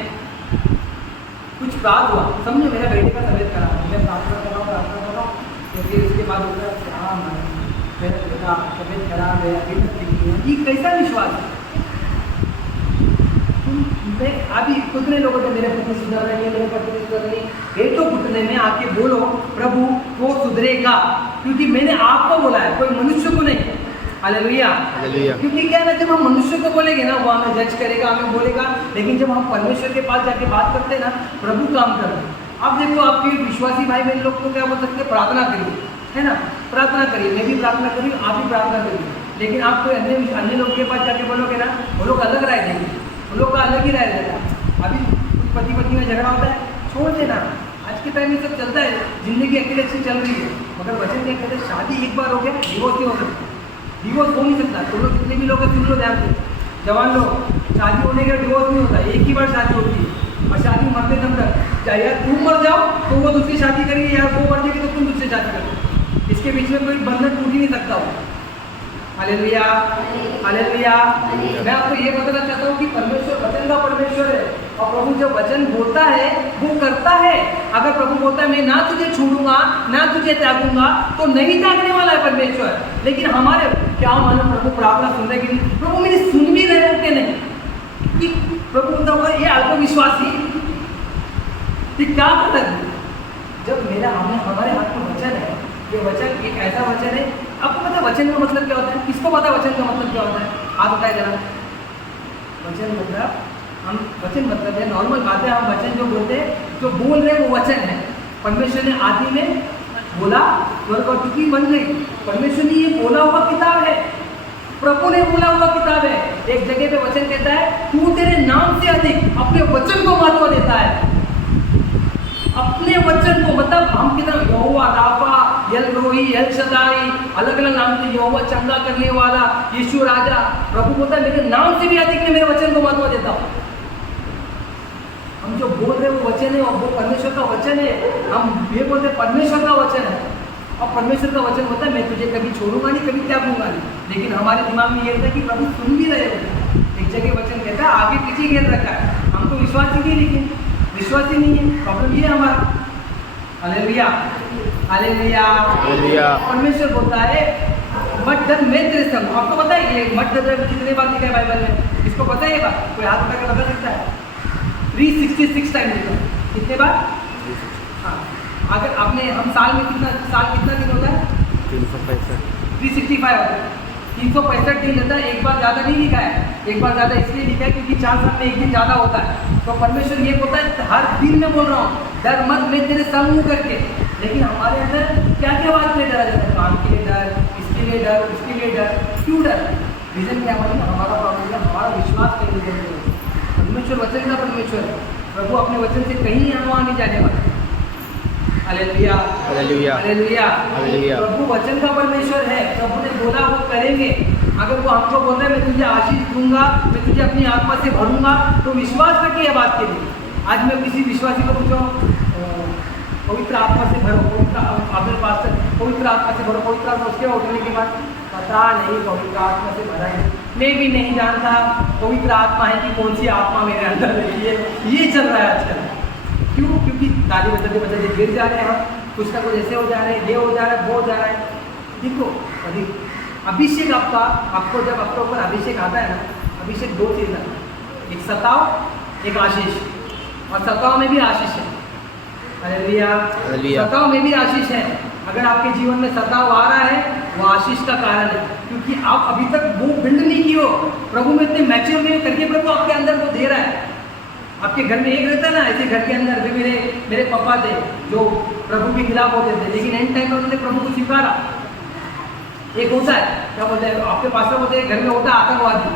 कुछ प्राप्त हुआ, समझो मेरा बेटे का तबीयत खराब है, मैं प्रार्थना कर रहा हूँ, तो फिर उसके बाद होता है हाँ मेरा बेटा तबीयत खराब है, अभी तक ठीक नहीं है। ये कैसा विश्वास है? मैं अभी कितने लोगों से मेरे पुत्र सुधर रहे हैं, मेरे पत्नी सुधर रही, एक तो घुटने में आके बोलो प्रभु वो सुधरेगा, क्योंकि मैंने आपको बोला है, कोई मनुष्य को नहीं। हालेलुया, क्योंकि क्या है ना, जब हम मनुष्य को बोलेंगे ना, वो हमें जज करेगा, हमें बोलेगा, लेकिन जब हम परमेश्वर के पास जाके बात करते हैं ना, प्रभु काम करते हैं। अब देखो आपके विश्वासी भाई बहन लोग को क्या बोल सकते हैं, प्रार्थना करिए, है ना, प्रार्थना करिए, मैं भी प्रार्थना करी, आप भी प्रार्थना करिए। लेकिन आप कोई अन्य लोग के पास जाके बोलोगे ना, वो लोग अलग राय देंगे, उन लोग का अलग ही राय रहेगा। अभी पति पत्नी में झगड़ा होता है, छोड़ देना, आज के टाइम में सब चलता है, जिंदगी अकेले अच्छी चल रही है, मगर वचन क्या कहते हैं, शादी एक बार हो गया डिवोर्स नहीं हो सकता, डिवोर्स हो नहीं सकता। तुम लोग जितने भी लोग हैं सुन लो ध्यान से, जवान लोग, शादी होने के डिवोर्स नहीं होता, एक ही बार शादी होती है, और शादी मरते दम तक, चाहे यार तुम मर जाओ तो वो दूसरी शादी करेगी, यार वो मर जाएगी तो तुम दूसरी शादी करो, इसके बीच में कोई बंधन टूट ही नहीं सकता हो। Hallelujah, hallelujah. मैं आपको ये बताना चाहता हूँ कि परमेश्वर वचन का परमेश्वर है, और प्रभु जब वचन बोलता है वो करता है। अगर प्रभु बोलता है मैं ना तुझे छोड़ूंगा ना तुझे त्यागूंगा, तो नहीं त्यागने वाला है परमेश्वर। लेकिन हमारे क्या मानो प्रभु प्रार्थना सुन रहे कि नहीं, प्रभु मेरी सुन भी रहे हो कि नहीं, कि प्रभु बोलता होगा ये अल्पविश्वासी कि क्या करता है। जब हमारे हाथ में वचन है, ये वचन एक ऐसा वचन है, आपको पता है वचन का मतलब क्या होता है? किसको पता है वचन का मतलब क्या होता है? आप बताए जरा। वचन मतलब है नॉर्मल बात है, हम वचन जो बोलते हैं, जो बोल रहे हैं वो वचन है। परमेश्वर ने आदि में बोला, स्वर्ग और पृथ्वी बन गई। परमेश्वर ने ये बोला हुआ किताब है, प्रभु ने बोला हुआ किताब है। एक जगह पे वचन कहता है तू तेरे नाम से अधिक अपने वचन को महत्व देता है। अपने वचन को, मतलब हम कितना यहोवा राफा, यल रोही, यल शदाई, अलग अलग नाम से, यहोवा चंगा करने वाला, यीशु राजा। प्रभु बोलता है मेरे नाम से भी अधिक मैं मेरे वचन को महत्व देता हूँ। हम जो बोल रहे हैं वो वचन है, और वो परमेश्वर का वचन है। हम ये बोलते हैं परमेश्वर का वचन है, और परमेश्वर का वचन होता है मैं तुझे कभी छोड़ूंगा नहीं, कभी त्यागूंगा नहीं। लेकिन हमारे दिमाग में ये रहता है कि प्रभु सुन भी रहे हो। एक जगह वचन कहता है आगे पीछे घेर रखा है, हमको विश्वास ही नहीं, लेकिन विश्वास ही नहीं है। प्रॉब्लम ये है हमारा। Hallelujah, hallelujah, hallelujah. परमेश्वर बोलता है मत डर, मैं तेरे संग। आपको पता है ये मत डर कितने बार लिखा है बाइबल में? इसको पता है ये बात? कोई हाथ उठाकर बता सकता है? 366 टाइम लिखा है। कितने बार? हाँ, अगर आपने हम साल कितना दिन होता है? 365 365 होता है, 365 दिन रहता है। एक बार ज़्यादा नहीं लिखा है, एक बार ज़्यादा इसलिए लिखा है क्योंकि 4 साल में एक दिन ज़्यादा होता है। तो परमेश्वर ये बोलता है हर दिन में बोल रहा हूँ डर मत, मैं तेरे संग हूँ करके। लेकिन हमारे अंदर क्या क्या बात के लिए डरा जाता है? काम के लिए डर, इसके लिए डर, उसके लिए डर। क्यों डर? रीज़न क्या है? हमारा प्रॉब्लम है, हमारा विश्वास नहीं है। परमेश्वर वचन का परमेश्वर है, प्रभु अपने वचन से कहीं यहाँ वहाँ नहीं जाने वाला। Hallelujah, hallelujah, hallelujah. हालेलुया। प्रभु वचन का परमेश्वर है, प्रभु ने बोला वो करेंगे। अगर वो हमको बोल रहे हैं मैं तुझे आशीष दूंगा, मैं तुझे अपनी आत्मा से भरूंगा, तो विश्वास रखिए बात के लिए। आज मैं किसी विश्वासी को पूछूँ पवित्र आत्मा से भरो, पवित्र अपने पास पवित्र आत्मा से भरो, पवित्र आत्मा उसके उठने के बाद पता नहीं पवित्र आत्मा से भरा है, मैं भी नहीं जानता पवित्र आत्मा है कि कौन सी आत्मा मेरे अंदर रहती है। ये चल रहा है आजकल। क्यों? क्योंकि ताली बजाते बजाते गिर जा रहे हैं हम, कुछ ना कुछ ऐसे हो जा रहे हैं, ये हो जा रहा है, वो हो जा रहा है। देखो अभी अभिषेक आपको जब आपके ऊपर अभिषेक आता है ना, अभिषेक 2 चीज़ आता है, एक सताव, एक आशीष। और सताव में भी आशीष है। Hallelujah, hallelujah. सताव में भी आशीष है। अगर आपके जीवन में सताव आ रहा है, वो आशीष का कारण है, क्योंकि आप अभी तक वो बिल्ड नहीं की हो। प्रभु में इतने मैच्योर नहीं करके प्रभु आपके अंदर वो दे रहा है। आपके घर में एक रहता है ना, ऐसे घर के अंदर भी मेरे पापा थे जो प्रभु के खिलाफ होते थे, लेकिन एंड टाइम में उन्होंने प्रभु को स्वीकारा। एक होता है, क्या बोलते हैं आपके पास में, होते हैं घर में होता है आतंकवादी,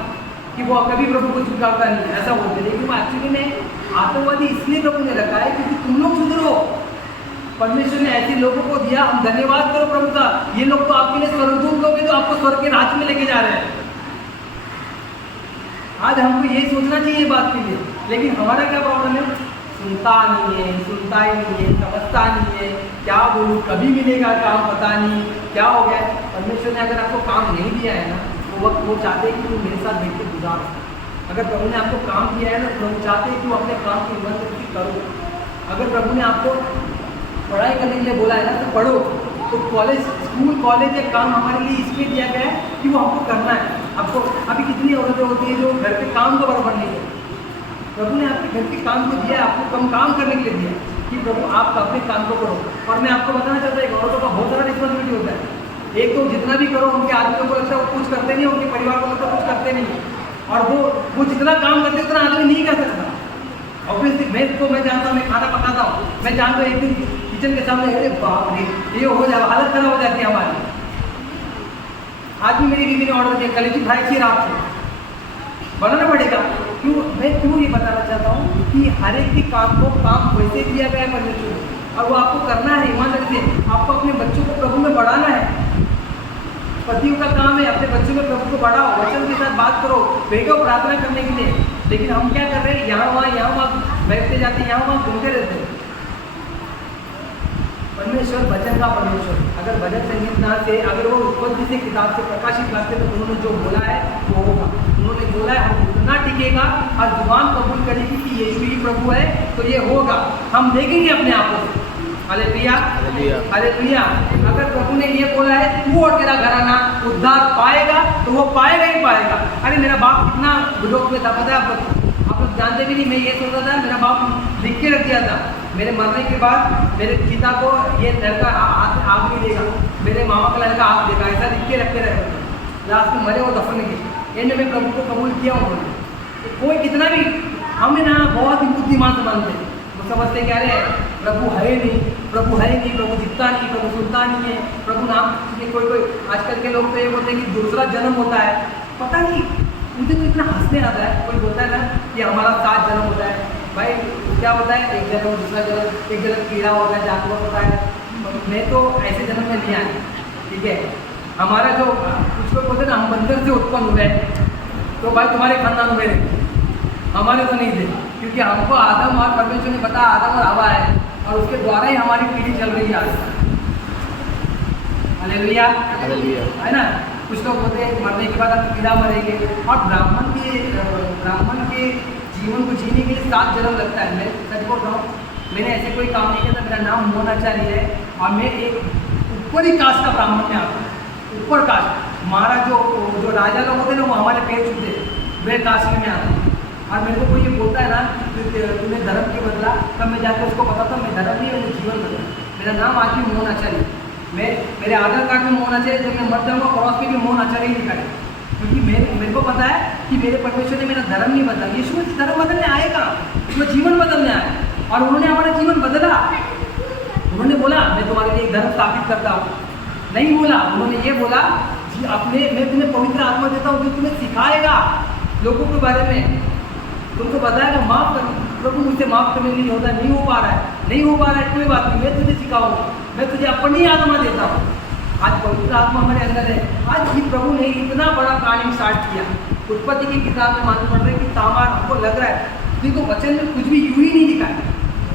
कि वो कभी प्रभु को स्वीकारता नहीं, ऐसा बोलते हैं। लेकिन वो एक्चुअली में आतंकवादी इसलिए प्रभु ने रखा है क्योंकि तुम लोग सुधरो। परमेश्वर ने ऐसे लोगों को दिया, हम धन्यवाद करो प्रभु का। ये लोग तो आपके लिए स्वर्गदूत लोग हैं जो आपको स्वर्ग के राज्य में लेके जा रहे हैं। आज हमको ये सोचना चाहिए बात के लिए, लेकिन हमारा क्या प्रॉब्लम है? सुनता नहीं है, सुनता ही नहीं है, समझता नहीं है। क्या बोलूँ, कभी मिलेगा काम, पता नहीं क्या हो गया। परमेश्वर ने अगर आपको काम नहीं दिया है ना, तो वक्त वो चाहते हैं कि तुम मेरे साथ बैठ के गुजारो। अगर प्रभु ने आपको काम दिया है ना, तो प्रभु चाहते हैं कि तुम अपने काम की ईमानदारी करो। अगर प्रभु ने आपको पढ़ाई करने के लिए बोला है ना, तो पढ़ो। तो कॉलेज, स्कूल, कॉलेज या काम हमारे लिए इसलिए दिया गया है कि वो हमको करना है। आपको अभी कितनी औरतें होती हैं जो घर पे काम को बराबर नहीं करती। प्रभु ने आपके घर के काम को दिया है, आपको कम काम करने के लिए दिया है कि प्रभु आप अपने काम को करो। और मैं आपको बताना चाहता हूँ, औरतों का बहुत सारा रिस्पॉन्सिबिलिटी होता है। एक तो जितना भी करो, उनके आदमियों को लगता है वो कुछ करते नहीं, उनके परिवार को लगता है कुछ करते नहीं, और वो जितना काम करते उतना आदमी नहीं कर सकता। ऑब्वियसली मैं जानता हूँ, मैं खाना पकाता हूँ, मैं जानता हूँ एक दिन किचन के सामने, अरे बाप रे, ये हो जाए, हालत खराब हो जाती है हमारी। आज भी मेरी बीवी ने ऑर्डर किया कलेजी फ्राई खीर, आपको बनाना पड़ेगा। मैं क्यों ये बताना चाहता हूँ कि हर एक के काम को काम वैसे दिया गया है परमेश्वर ने, और वो आपको करना है ईमानदारी से। आपको अपने बच्चों को प्रभु में बढ़ाना है। पतियों का काम है अपने बच्चों में प्रभु को बढ़ाओ, वचन के साथ बात करो, बैठो प्रार्थना करने के लिए। लेकिन हम क्या कर रहे हैं? यहाँ वहाँ बैठते जाते, यहाँ वहाँ घूमते रहते हैं। परमेश्वर वचन का परमेश्वर, अगर भजन संगीतना से, अगर वो उत्पत्ति से किताब से प्रकाशित करते, तो उन्होंने जो बोला है वो होगा। उन्होंने बोला है, हम उतना टिकेगा और जुबान कबूल करेगी कि यीशु ही प्रभु है, तो ये होगा। हम देखेंगे अपने आप को। Hallelujah, hallelujah. अगर प्रभु ने ये बोला है तू और तेरा घराना उद्धार पाएगा, तो वो पाएगा ही पाएगा। अरे मेरा बाप कितना विरोध में था, पता है आप लोग जानते भी नहीं। मैं ये सोचता था, मेरा बाप लिख के रख दिया था, मेरे मरने के बाद मेरे पिता को ये लड़का आग नहीं देगा, मेरे मामा का लड़का आग देगा, ऐसा लिख के रखते रहे। लास्ट में मरे वो दफन के एंड में प्रभु को कबूल किया उन्होंने। कोई कितना भी, हमें ना बहुत ही बुद्धिमान मानते, वो समझते क्या रहे प्रभु है नहीं, प्रभु है नहीं, प्रभु दिखता नहीं, प्रभु सुनता नहीं है, प्रभु नाम। कोई आजकल के लोग तो ये बोलते हैं कि दूसरा जन्म होता है। पता नहीं, मुझे तो इतना हंसने आता है। कोई बोलता है ना कि हमारा 7 जन्म होता है। भाई क्या होता है? एक जन्म, दूसरा जन्म, एक जन्म कीड़ा होता है, जानवर होता है। मैं तो ऐसे जन्म में नहीं आया, ठीक है। हमारा जो कुछ लोग बोलते हैं ना, हम बंदर से उत्पन्न हुए, तो भाई तुम्हारे खानदान में हमारे तो नहीं थे, क्योंकि हमको आदम और परमेश्वर ने बताया आदम और हवा है, और उसके द्वारा ही हमारी पीढ़ी चल रही है आज। हालेलुया, हालेलुया, है ना। कुछ लोग बोलते हैं मरने के बाद हम कीड़ा मरेंगे, और ब्राह्मण के जीवन को जीने के लिए 7 जन्म लगता है। मैं सच बोल रहा हूँ, मैंने ऐसे कोई काम नहीं किया था। मेरा नाम मोहनाचार्य है, और मैं एक ऊपरी कास्ट का ब्राह्मण में आता हूँ। ऊपर कास्ट, हमारा जो राजा लोग होते हैं ना, वो हमारे पैर छूते, वे कास्ट में आता हूँ। और मेरे को कोई ये बोलता है ना तूने धर्म की बदला, तब मैं जाकर उसको बताता हूँ मैं धर्म नहीं, मैंने जीवन बदला। मेरा नाम आज भी मोहनाचार्य। मेरे आधार कार्ड में मोहन चाहिए, जब मैं मर जाऊँगा क्रॉस पे भी मोहन अच्छा नहीं दिखाए, क्योंकि मेरे को पता है कि मेरे परमेश्वर ने मेरा धर्म नहीं बदला। यीशु में धर्म बदलने आएगा, उसमें जीवन बदलने आए, और उन्होंने हमारा जीवन बदला। उन्होंने बोला मैं तुम्हारे लिए एक धर्म स्थापित करता हूँ, नहीं बोला, उन्होंने ये बोला कि मैं तुम्हें पवित्र आत्मा देता हूँ जो तुम्हें सिखाएगा लोगों के बारे में, तुमको बताएगा माफ कर, प्रभु मुझसे माफ करने के लिए होता है, नहीं हो पा रहा है, नहीं हो पा रहा है, कोई बात नहीं, मैं तुझे सिखाऊंगा, मैं तुझे अपनी आत्मा देता हूँ। आज पवित्र आत्मा हमारे अंदर है। आज ही प्रभु ने इतना बड़ा कहानी स्टार्ट किया। उत्पत्ति की किताब में मालूम पड़ रहा है कि तामार, हमको लग रहा है देखो वचन में कुछ भी यूं ही नहीं लिखा है।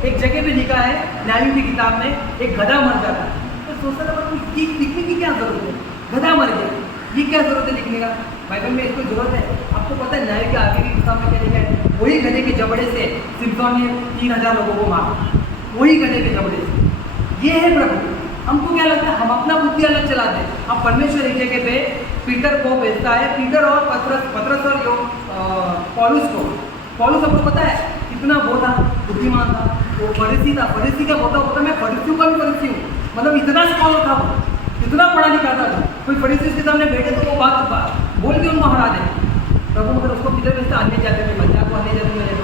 एक जगह पे लिखा है न्यायों की किताब में, एक गधा मर जाता है, तो सोचता था लिखने की क्या जरूरत है, गधा मर गया, ये क्या जरूरत है लिखने का, बाइबल में इसको जरूरत है। आपको पता है न्याय के आगे की किताब में क्या लिखा है, वही गधे के जबड़े से सिम्सोन ने 3000 लोगों को मारा, वही गधे के जबड़े से। ये है प्रभु। हमको क्या लगता है, हम अपना बुद्धि अलग चलाते हैं। अब परमेश्वर एक जगह पे पीटर को भेजता है, पीटर और पतरस और पौलुस को। पौलुस आपको पता है कितना वो था, बुद्धिमान था, वो फरीसी था। फरीसी का होता मैं फरीसियों का भी फरीसी हूँ, मतलब इतना स्कॉलर था वो, इतना पढ़ा लिखा था। कोई फरीसी के सामने बैठे तो वो बात बोल के उनको हरा दे। प्रभु मगर उसको पीटर भेजता, अन्य जाते में बच्चा को अन्य जाते में ले,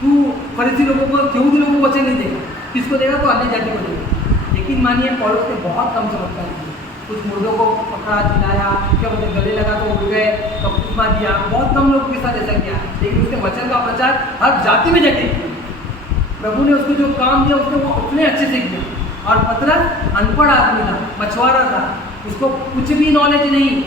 तू फरीसी लोगों को, यहूदी लोगों को वचन नहीं देगा, किसको देगा तो अन्य जाति को देगा। लेकिन मानिए पौलुस ने बहुत कम चमत्कार किए, कुछ मुर्दों को पकड़ा, दिलाया, क्या बोलते गले लगा तो उड़ गए, बपतिस्मा दिया, बहुत कम लोगों के साथ ऐसा किया। लेकिन उसने वचन का प्रचार हर जाति में जाके किया। प्रभु ने उसको जो काम दिया उसने वो उतने अच्छे से किया। और पतरस अनपढ़ आदमी था, मछुआरा था, उसको कुछ भी नॉलेज नहीं,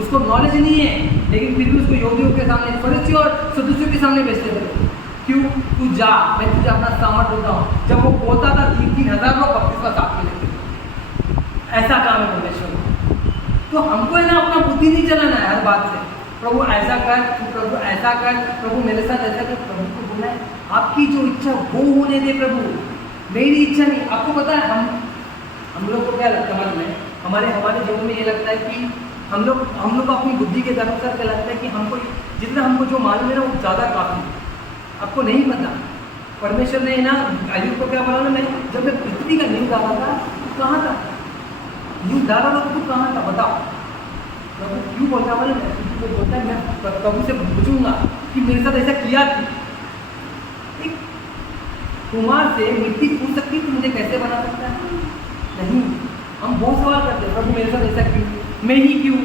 उसको नॉलेज नहीं है, लेकिन फिर भी उसको यहूदियों के सामने, फरीसी और सदूसियों के सामने बेचते थे। क्यों? तू जा, मैं तुझे अपना सामर्थ देता हूँ। जब वो बोलता था 3,000 लोग बपतिस्मा साथ में लेते थे। ऐसा काम है परमेश्वर। तो हमको है ना अपना बुद्धि नहीं चलाना है हर बात से, प्रभु ऐसा कर, प्रभु ऐसा कर, प्रभु मेरे साथ ऐसा कर। प्रभु को बोलना है आपकी जो इच्छा वो होने दे प्रभु, मेरी इच्छा नहीं। आपको पता है हम लोग को क्या लगता है, मन में हमारे जीवन में ये लगता है कि हम लोग अपनी बुद्धि के अनुसार क्या लगता है कि हमको जितना हमको जो मालूम है ना वो ज़्यादा काफ़ी है। आपको नहीं पता परमेश्वर ने ना अयुब को क्या बोला ना, जब मैं पृथ्वी का नींव डाला था तो कहाँ था, नींव डाला था तो कहाँ था बताओ। प्रभु क्यों बोलता है, तो बोलता है मैं प्रभु से पूछूंगा कि मेरे साथ ऐसा किया थी। एक कुमार से मिट्टी पूछ सकती तो मुझे कैसे बना सकता है? नहीं। हम बहुत सवाल करते हैं, प्रभु मेरे साथ ऐसा क्यों, मैं ही क्यों,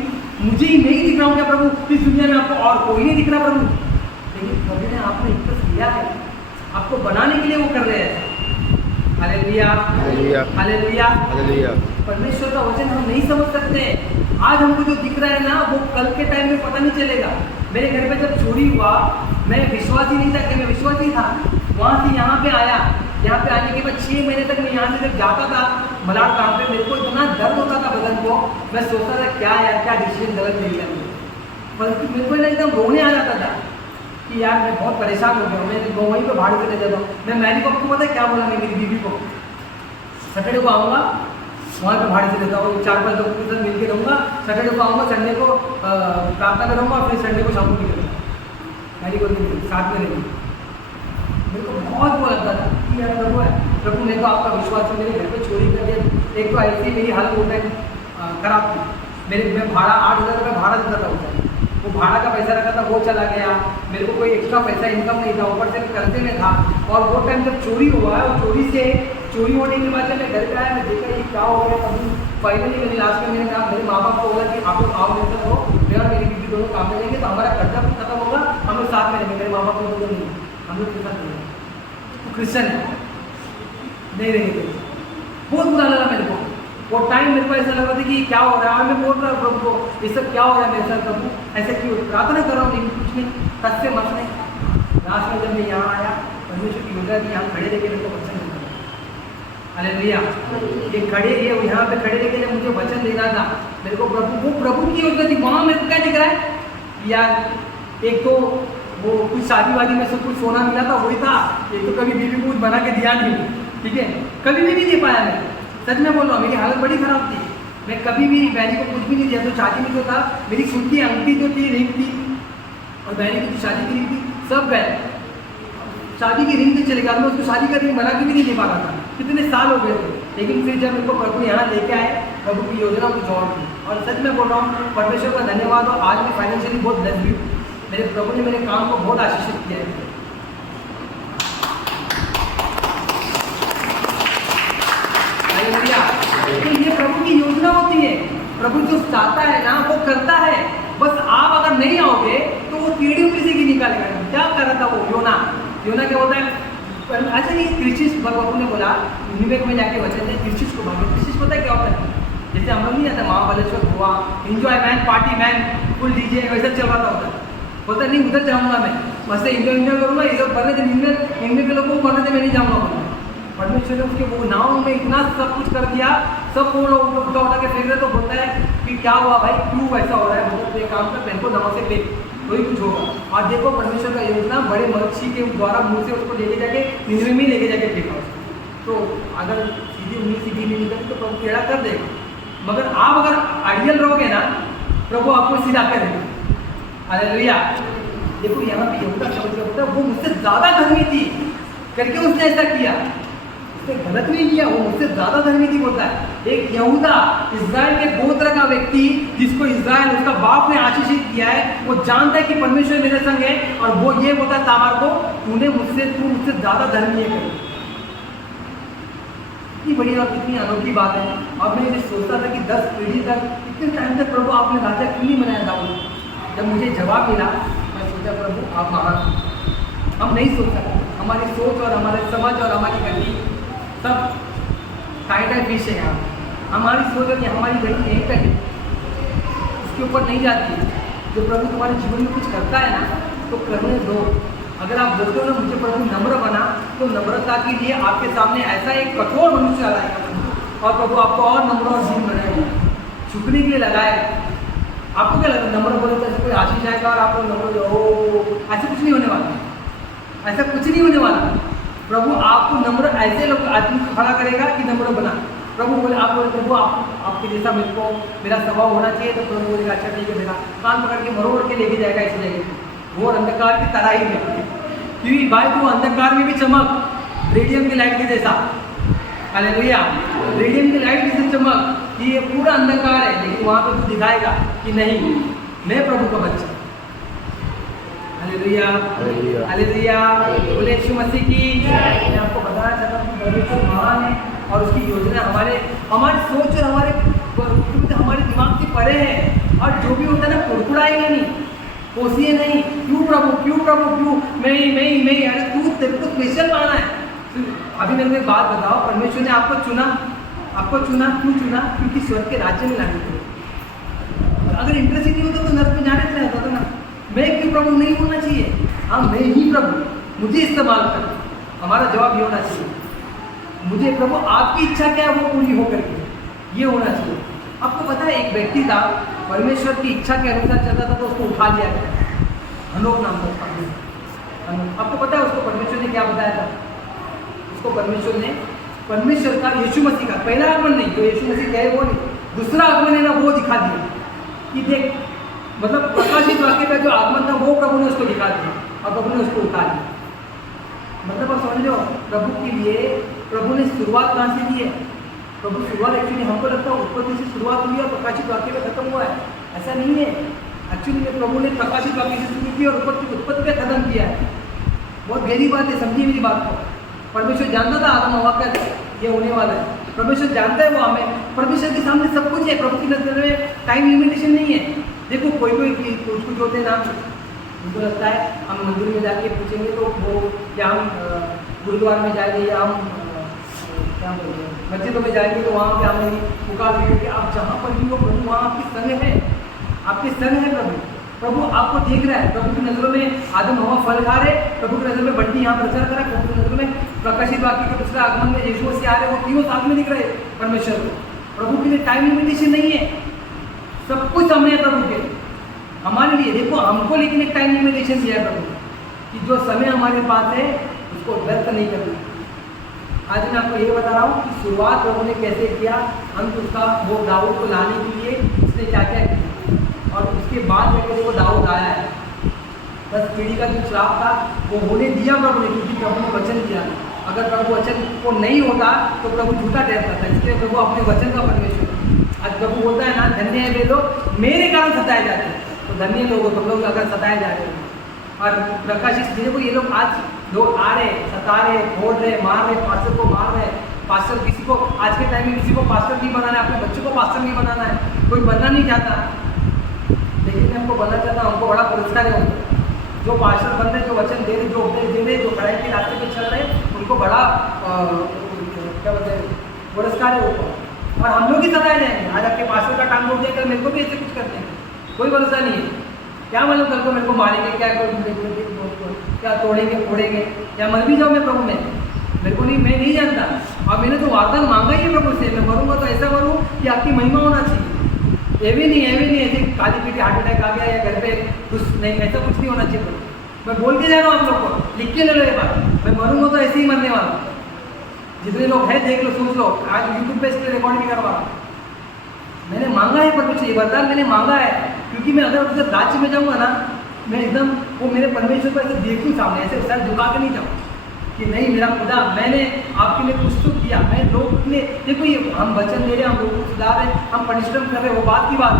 मुझे ही नहीं दिख रहा हूँ क्या प्रभु, इस दुनिया में आपको और कोई नहीं दिख रहा प्रभु। लेकिन प्रभु ने आपको इंटरेस्ट किया है, आपको बनाने के लिए वो कर रहे हैं। Hallelujah, hallelujah, hallelujah. परमेश्वर का वचन हम नहीं समझ सकते। आज हमको जो दिख रहा है ना वो कल के टाइम में पता नहीं चलेगा। मेरे घर पे जब चोरी हुआ मैं विश्वासी नहीं था कि मैं विश्वासी था, वहाँ से यहाँ पे आया। यहाँ पे आने के बाद 6 महीने तक मैं यहाँ से जब जाता था मलाड काम पे, मेरे को इतना दर्द होता था बदन को, मैं सोचता था क्या यार क्या डिसीजन गलत ले लिया मैंने, बल्कि मेरे को एकदम रोने आ जाता था कि यार मैं बहुत परेशान हो गया। मैं वहीं पे भाड़ से ले जाता हूँ। मैं मैरी को आपको पता है क्या बोला, मैं मेरी बीवी को सैटरडे को आऊँगा, वहाँ पे भाड़े से लेता हूँ, 4-5 लोगों के साथ मिलकर रहूँगा। सैटरडे को आऊँगा, संडे को प्रार्थना करूँगा, फिर संडे को शाम को निकलूँगा। मैरी को साथ में रहेंगे। मेरे को बहुत वो लगता था कि यार प्रभु है, प्रभु मैं तो आपका विश्वास है, मेरे घर पे चोरी कर दिया। एक तो ऐसी मेरी हालत वो टाइम खराब थी। मैं भाड़ा 8,000 रुपये भाड़ा देता था उस टाइम, वो भाड़ा का पैसा रखा था वो चला गया। मेरे को कोई एक्स्ट्रा पैसा इनकम नहीं था, ऊपर से कर्जे में था। और वो टाइम जब चोरी हुआ है, चोरी होने के बाद जब मैं घर पे आया, मैं देखा ये क्या हो गया। तभी फाइनली मैंने लास्ट में मैंने कहा, मेरे माँ बाप को बोला कि आप लोग आओ मेरे साथ हो, मैं और मेरी बीवी दोनों काम में जाएंगे तो हमारा कर्जा भी खत्म होगा, हम लोग साथ में रहेंगे। मेरे माँ बाप को बोला नहीं, हम लोग के साथ रहेंगे, तो क्रिश्चन है नहीं रहेंगे। बहुत बुरा लगा मेरे को वो टाइम। मेरे को ऐसा लग रहा था कि क्या हो रहा है। मैं बोल रहा हूँ प्रभु को ये सब क्या हो रहा है मेरे साथ, प्रभु ऐसे क्यों, प्रार्थना कर रहा हूँ लेकिन कुछ नहीं, कस से मत नहीं। लास्ट में जब मैं यहाँ आया, परमेश्वर की योजना थी, यहाँ खड़े रह मेरे को वचन देना। हालेलुया, ये खड़े ये यहाँ पे खड़े रह जब मुझे वचन देना था, मेरे को प्रभु की योजना थी। वहाँ मेरे को क्या दिख रहा है यार, एक तो वो कुछ शादीवादी में सब कुछ सोना मिला था वही था, एक तो कभी बीवी को कुछ बना के दिया नहीं, ठीक है, कभी भी नहीं दे पाया मैं। सच में बोल रहा हूँ, मेरी हालत बड़ी खराब थी। मैं कभी भी बहनी को कुछ भी नहीं दिया। तो शादी में जो था, मेरी खुद की अंगूठी जो थी, रिंग थी, और बहनी की शादी की रिंग थी, सब गए। शादी की रिंग भी चले गया, मैं उसको शादी का रिंग बना के भी नहीं दे पा रहा था, कितने साल हो गए थे। लेकिन फिर जब इनको प्रभु यहाँ लेके आए, प्रभु की योजना कुछ और थी। और सच में बोल रहा हूँ, परमेश्वर का धन्यवाद हो, आज मैं फाइनेंशियली बहुत ब्लेस्ड भी हूँ। मेरे प्रभु ने मेरे काम को बहुत आशीषित किया है। हालेलुया। तो ये प्रभु की योजना होती है। प्रभु जो चाहता है ना वो करता है। बस आप अगर नहीं आओगे तो वो कीड़ी किसी की निकालेगा। क्या कर रहा था वो योना? योना क्या होता है? अच्छा, ये कृषिश प्रभु ने बोला विवेक में जाके वचन है, कृषिश को भागे। कृषिश पता है क्या होता है? जैसे हम लोग नहीं जाते Mahabaleshwar Goa, enjoy man, party man, full DJ, वैसा चल रहा था उधर। बोलता नहीं उधर जाऊँगा मैं, मस्त एंजॉय करूँगा, इधर बनने थे इनमें के लोगों को बनने थे, मैं नहीं जाऊँगा। परमेश्वर ने उसके वो नाव में इतना सब कुछ कर दिया, सब वो लोग उठा के फेंक रहे। तो बोलता है कि क्या हुआ भाई, क्यों ऐसा हो रहा है? मतलब ये काम कर, को नाव से फेंक, तो ही कुछ होगा। और देखो परमेश्वर का योजना बड़े मच्छी के द्वारा मुंह से उसको लेके जाके निन्वे में लेके जाके फेंका उसको। तो अगर सीधी उंगली सीधी नहीं निकली तो प्रभु टेढ़ा कर देगा। मगर आप अगर आइडियल रहोगे ना, प्रभु आपको सीधा करेगा। हालेलुया। देखो यहाँ पे यहूदा समझ गया, बोलता वो मुझसे ज़्यादा धर्मी थी करके उसने ऐसा किया। उसने गलत नहीं किया, वो मुझसे ज़्यादा धर्मी थी बोलता है। एक यहूदा, इस्राएल के गोत्र का व्यक्ति, जिसको इस्राएल उसका बाप ने आशीषित किया है, वो जानता है कि परमेश्वर मेरे संग है। और वो ये बोलता है तामार को, तू मुझसे ज़्यादा धर्मी है। कितनी बड़ी और कितनी अनोखी बात है। और मैं ये सोचता था कि 10 पीढ़ी तक, इतने टाइम तक प्रभु आपने राजा क्यों नहीं बनाया दाऊद? जब मुझे जवाब मिला, मैं सोचा प्रभु आप महान। हम नहीं सोच सकते, हमारी सोच और हमारे समझ और हमारी गति सब टाइट फिश है। यहाँ हमारी सोच और हमारी गति यहीं तक है, उसके ऊपर नहीं जाती है। जो प्रभु तुम्हारे जीवन में कुछ करता है ना, तो करने दो। अगर आप बोलते हो ना मुझे प्रभु नम्र बना, तो नम्रता के लिए आपके सामने ऐसा एक कठोर मनुष्य लाएगा और प्रभु आपको और नम्र और दीन बनाएगा, झुकने के लिए लगाएगा। आपको क्या लगता है नम्र बोले तो ऐसे कोई आशीष आएगा और आप लोग नम्र हो? ऐसा कुछ नहीं होने वाला, ऐसा कुछ नहीं होने वाला। प्रभु आपको नम्र ऐसे लोग आदमी को खड़ा करेगा कि नम्र बना। प्रभु बोले, आप बोले प्रभु आपके जैसा मेरे को मेरा स्वभाव होना चाहिए, तो प्रभु बोलेगा अच्छा ठीक है, मेरा कान पकड़ के मरोड़ के लेके जाएगा ऐसी जगह, वो अंधकार की तराई में। क्योंकि भाई तू अंधकार में भी चमक, रेडियम की लाइट के जैसा। हालेलुया। रेडियम की लाइट जैसे चमक कि ये पूरा अंधकार है, लेकिन वहाँ पर तू दिखाएगा कि नहीं, मैं प्रभु का बच्चा। Hallelujah, hallelujah. बोले यीशु मसीह की। मैं आपको बताना चाहता हूँ कि परमेश्वर महान है और उसकी योजना हमारी सोच और हमारे दिमाग से परे है। और जो भी होता है ना, कुड़कुड़ाएंगे नहीं, कोसिए नहीं, क्यों प्रभु क्यों प्रभु क्यों, मैं अरे तू तेरे को स्पेशल माना है। अभी मेरे को एक बात बताओ, परमेश्वर ने आपको चुना क्यों चुना? क्योंकि स्वर्ग के राज्य में लाने थे। अगर इंटरेस्ट ही नहीं होता तो नर्क में जाने से रहता था ना। मैं क्यों प्रभु नहीं होना चाहिए? हाँ मैं ही प्रभु, मुझे इस्तेमाल कर। हमारा जवाब ये होना चाहिए, मुझे प्रभु आपकी इच्छा क्या है वो पूरी हो करके, ये होना चाहिए। आपको पता है एक व्यक्ति था, परमेश्वर की इच्छा के अनुसार चलता था, तो उसको उठा लिया गया। हनोक नाम था उसका। आपको पता है उसको परमेश्वर ने क्या बताया था? उसको परमेश्वर का यीशु मसीह का पहला आगमन नहीं, जो यीशु मसीह कहे वो नहीं, दूसरा आगमन है ना, वो दिखा दिया कि देख, मतलब प्रकाशित वाक्य का जो आगमन था वो प्रभु ने उसको दिखा दिया और प्रभु ने उसको उठा लिया। मतलब आप समझ लो, प्रभु के लिए प्रभु ने शुरुआत कहाँ से की है? प्रभु शुरुआत एक्चुअली हमको लगता है उत्पत्ति से शुरुआत हुई और प्रकाशित वाक्य में खत्म हुआ है, ऐसा नहीं है। एक्चुअली में प्रभु ने प्रकाशित वाक्य से शुरू की और उत्पत्ति पे खत्म किया है। बहुत गहरी बात है, समझिए मेरी बात को। परमेश्वर जानता था आदम हवा का ये होने वाला है, परमेश्वर जानता है वो हमें। परमेश्वर के सामने सब कुछ है, प्रभु की नजर में टाइम लिमिटेशन नहीं है। देखो कोई कुछ होते हैं ना, उनको लगता है हम मंदिर में जाके पूछेंगे तो वो क्या हम गुरुद्वारा में जाएंगे या हम क्या बोलते हैं मस्जिदों में जाएंगे, तो वहाँ पे हमें पुकार देंगे कि आप जहाँ पर भी हो प्रभु वहाँ आपके संग है, आपके संग है प्रभु। प्रभु आपको देख रहा है। प्रभु की नज़रों में आदम हवा फल खा रहे, प्रभु की नज़र में बंटी यहाँ प्रचार करा, प्रभु की नज़रों में प्रकाशित वाक्य के दूसरे आगमन में यीशु मसीह आ रहे, वो तीनों साथ में दिख रहे परमेश्वर को। प्रभु के लिए टाइम लिमिटेशन नहीं है, सब कुछ सामने है प्रभु के हमारे लिए। देखो हमको लेकिन एक टाइम लिमिटेशन दिया है प्रभु कि जो समय हमारे पास है उसको व्यर्थ नहीं करना। आज मैं आपको ये बता रहा हूँ कि शुरुआत प्रभु ने कैसे किया, अंत उसका वो दाऊद को लाने के लिए उसने क्या क्या किया, और उसके बाद जाकर वो दाऊद आया है। 10 पीढ़ी का जो श्राप था वो होने दिया प्रभु ने, क्योंकि प्रभु ने वचन दिया। अगर प्रभु वचन को नहीं होता तो प्रभु झूठा ठहरता था, इसलिए प्रभु अपने वचन का परमेश्वर। आज प्रभु बोलता है ना, धन्य है वे लोग मेरे कारण सताए जाते हैं। तो धन्य लोग हो तुम लोग अगर सताए जा रहे हो। और प्रकाशित देखो, ये लोग आज लोग आ रहे, सता रहे, फोड़ रहे, मार रहे, पास्टर को मार रहे। पास्टर किसी को आज के टाइम में किसी को पास्टर नहीं बनाना है, अपने बच्चों को पास्टर नहीं बनाना है, कोई बनना नहीं चाहता। लेकिन मैं हमको बनना चाहता हूँ, हमको बड़ा पुरस्कार है उनको जो पास्टर बन रहे, जो वचन दे रहे, जो उपदेश दे रहे, जो पढ़ाई के रास्ते पे चल रहे, उनको बड़ा क्या बोलते हैं, पुरस्कार है उनको। और हम लोग ही सताए जाएंगे। आज आपके पास्टर का काम हो गया, कल मेरे को भी ऐसे कुछ करते हैं, कोई भरोसा नहीं है। क्या मतलब कल को मेरे को मारेंगे, क्या तोड़ेंगे, फोड़ेंगे, या मर भी जाओ मैं प्रभु में, मेरे को नहीं, मैं नहीं जानता। और मैंने तो वारदान मांगा ही है प्रभु से, मैं मरूंगा तो ऐसा मरूँ कि आपकी महिमा होना चाहिए। ये भी नहीं ऐसे काली पीटी हार्ट अटैक आ गया या घर पे कुछ नहीं, ऐसा कुछ नहीं होना चाहिए। मैं बोल के जा रहा हूँ आप लोग को, लिख के ले लो ये बात, मैं मरूंगा तो ऐसे ही मरने वाला हूँ। जितने लोग हैं देख लो, सोच लो, आज यूट्यूब पे इसके रिकॉर्ड भी करवा रहा हूँ। मैंने मांगा है पर कुछ ये वरदान मैंने मांगा है, क्योंकि मैं अगर उधर राज्य में जाऊँगा ना, मैं एकदम वो मेरे परमेश्वर को ऐसे देखूँ सामने, ऐसे सर झुका के नहीं जाऊँ कि नहीं मेरा खुदा, मैंने आपके लिए कुछ तो किया। मैं लोग के लिए, देखो ये हम वचन दे रहे हैं, हम लोगों को सुधार रहे हैं, हम परिश्रम कर रहे हैं, वो बात की बात।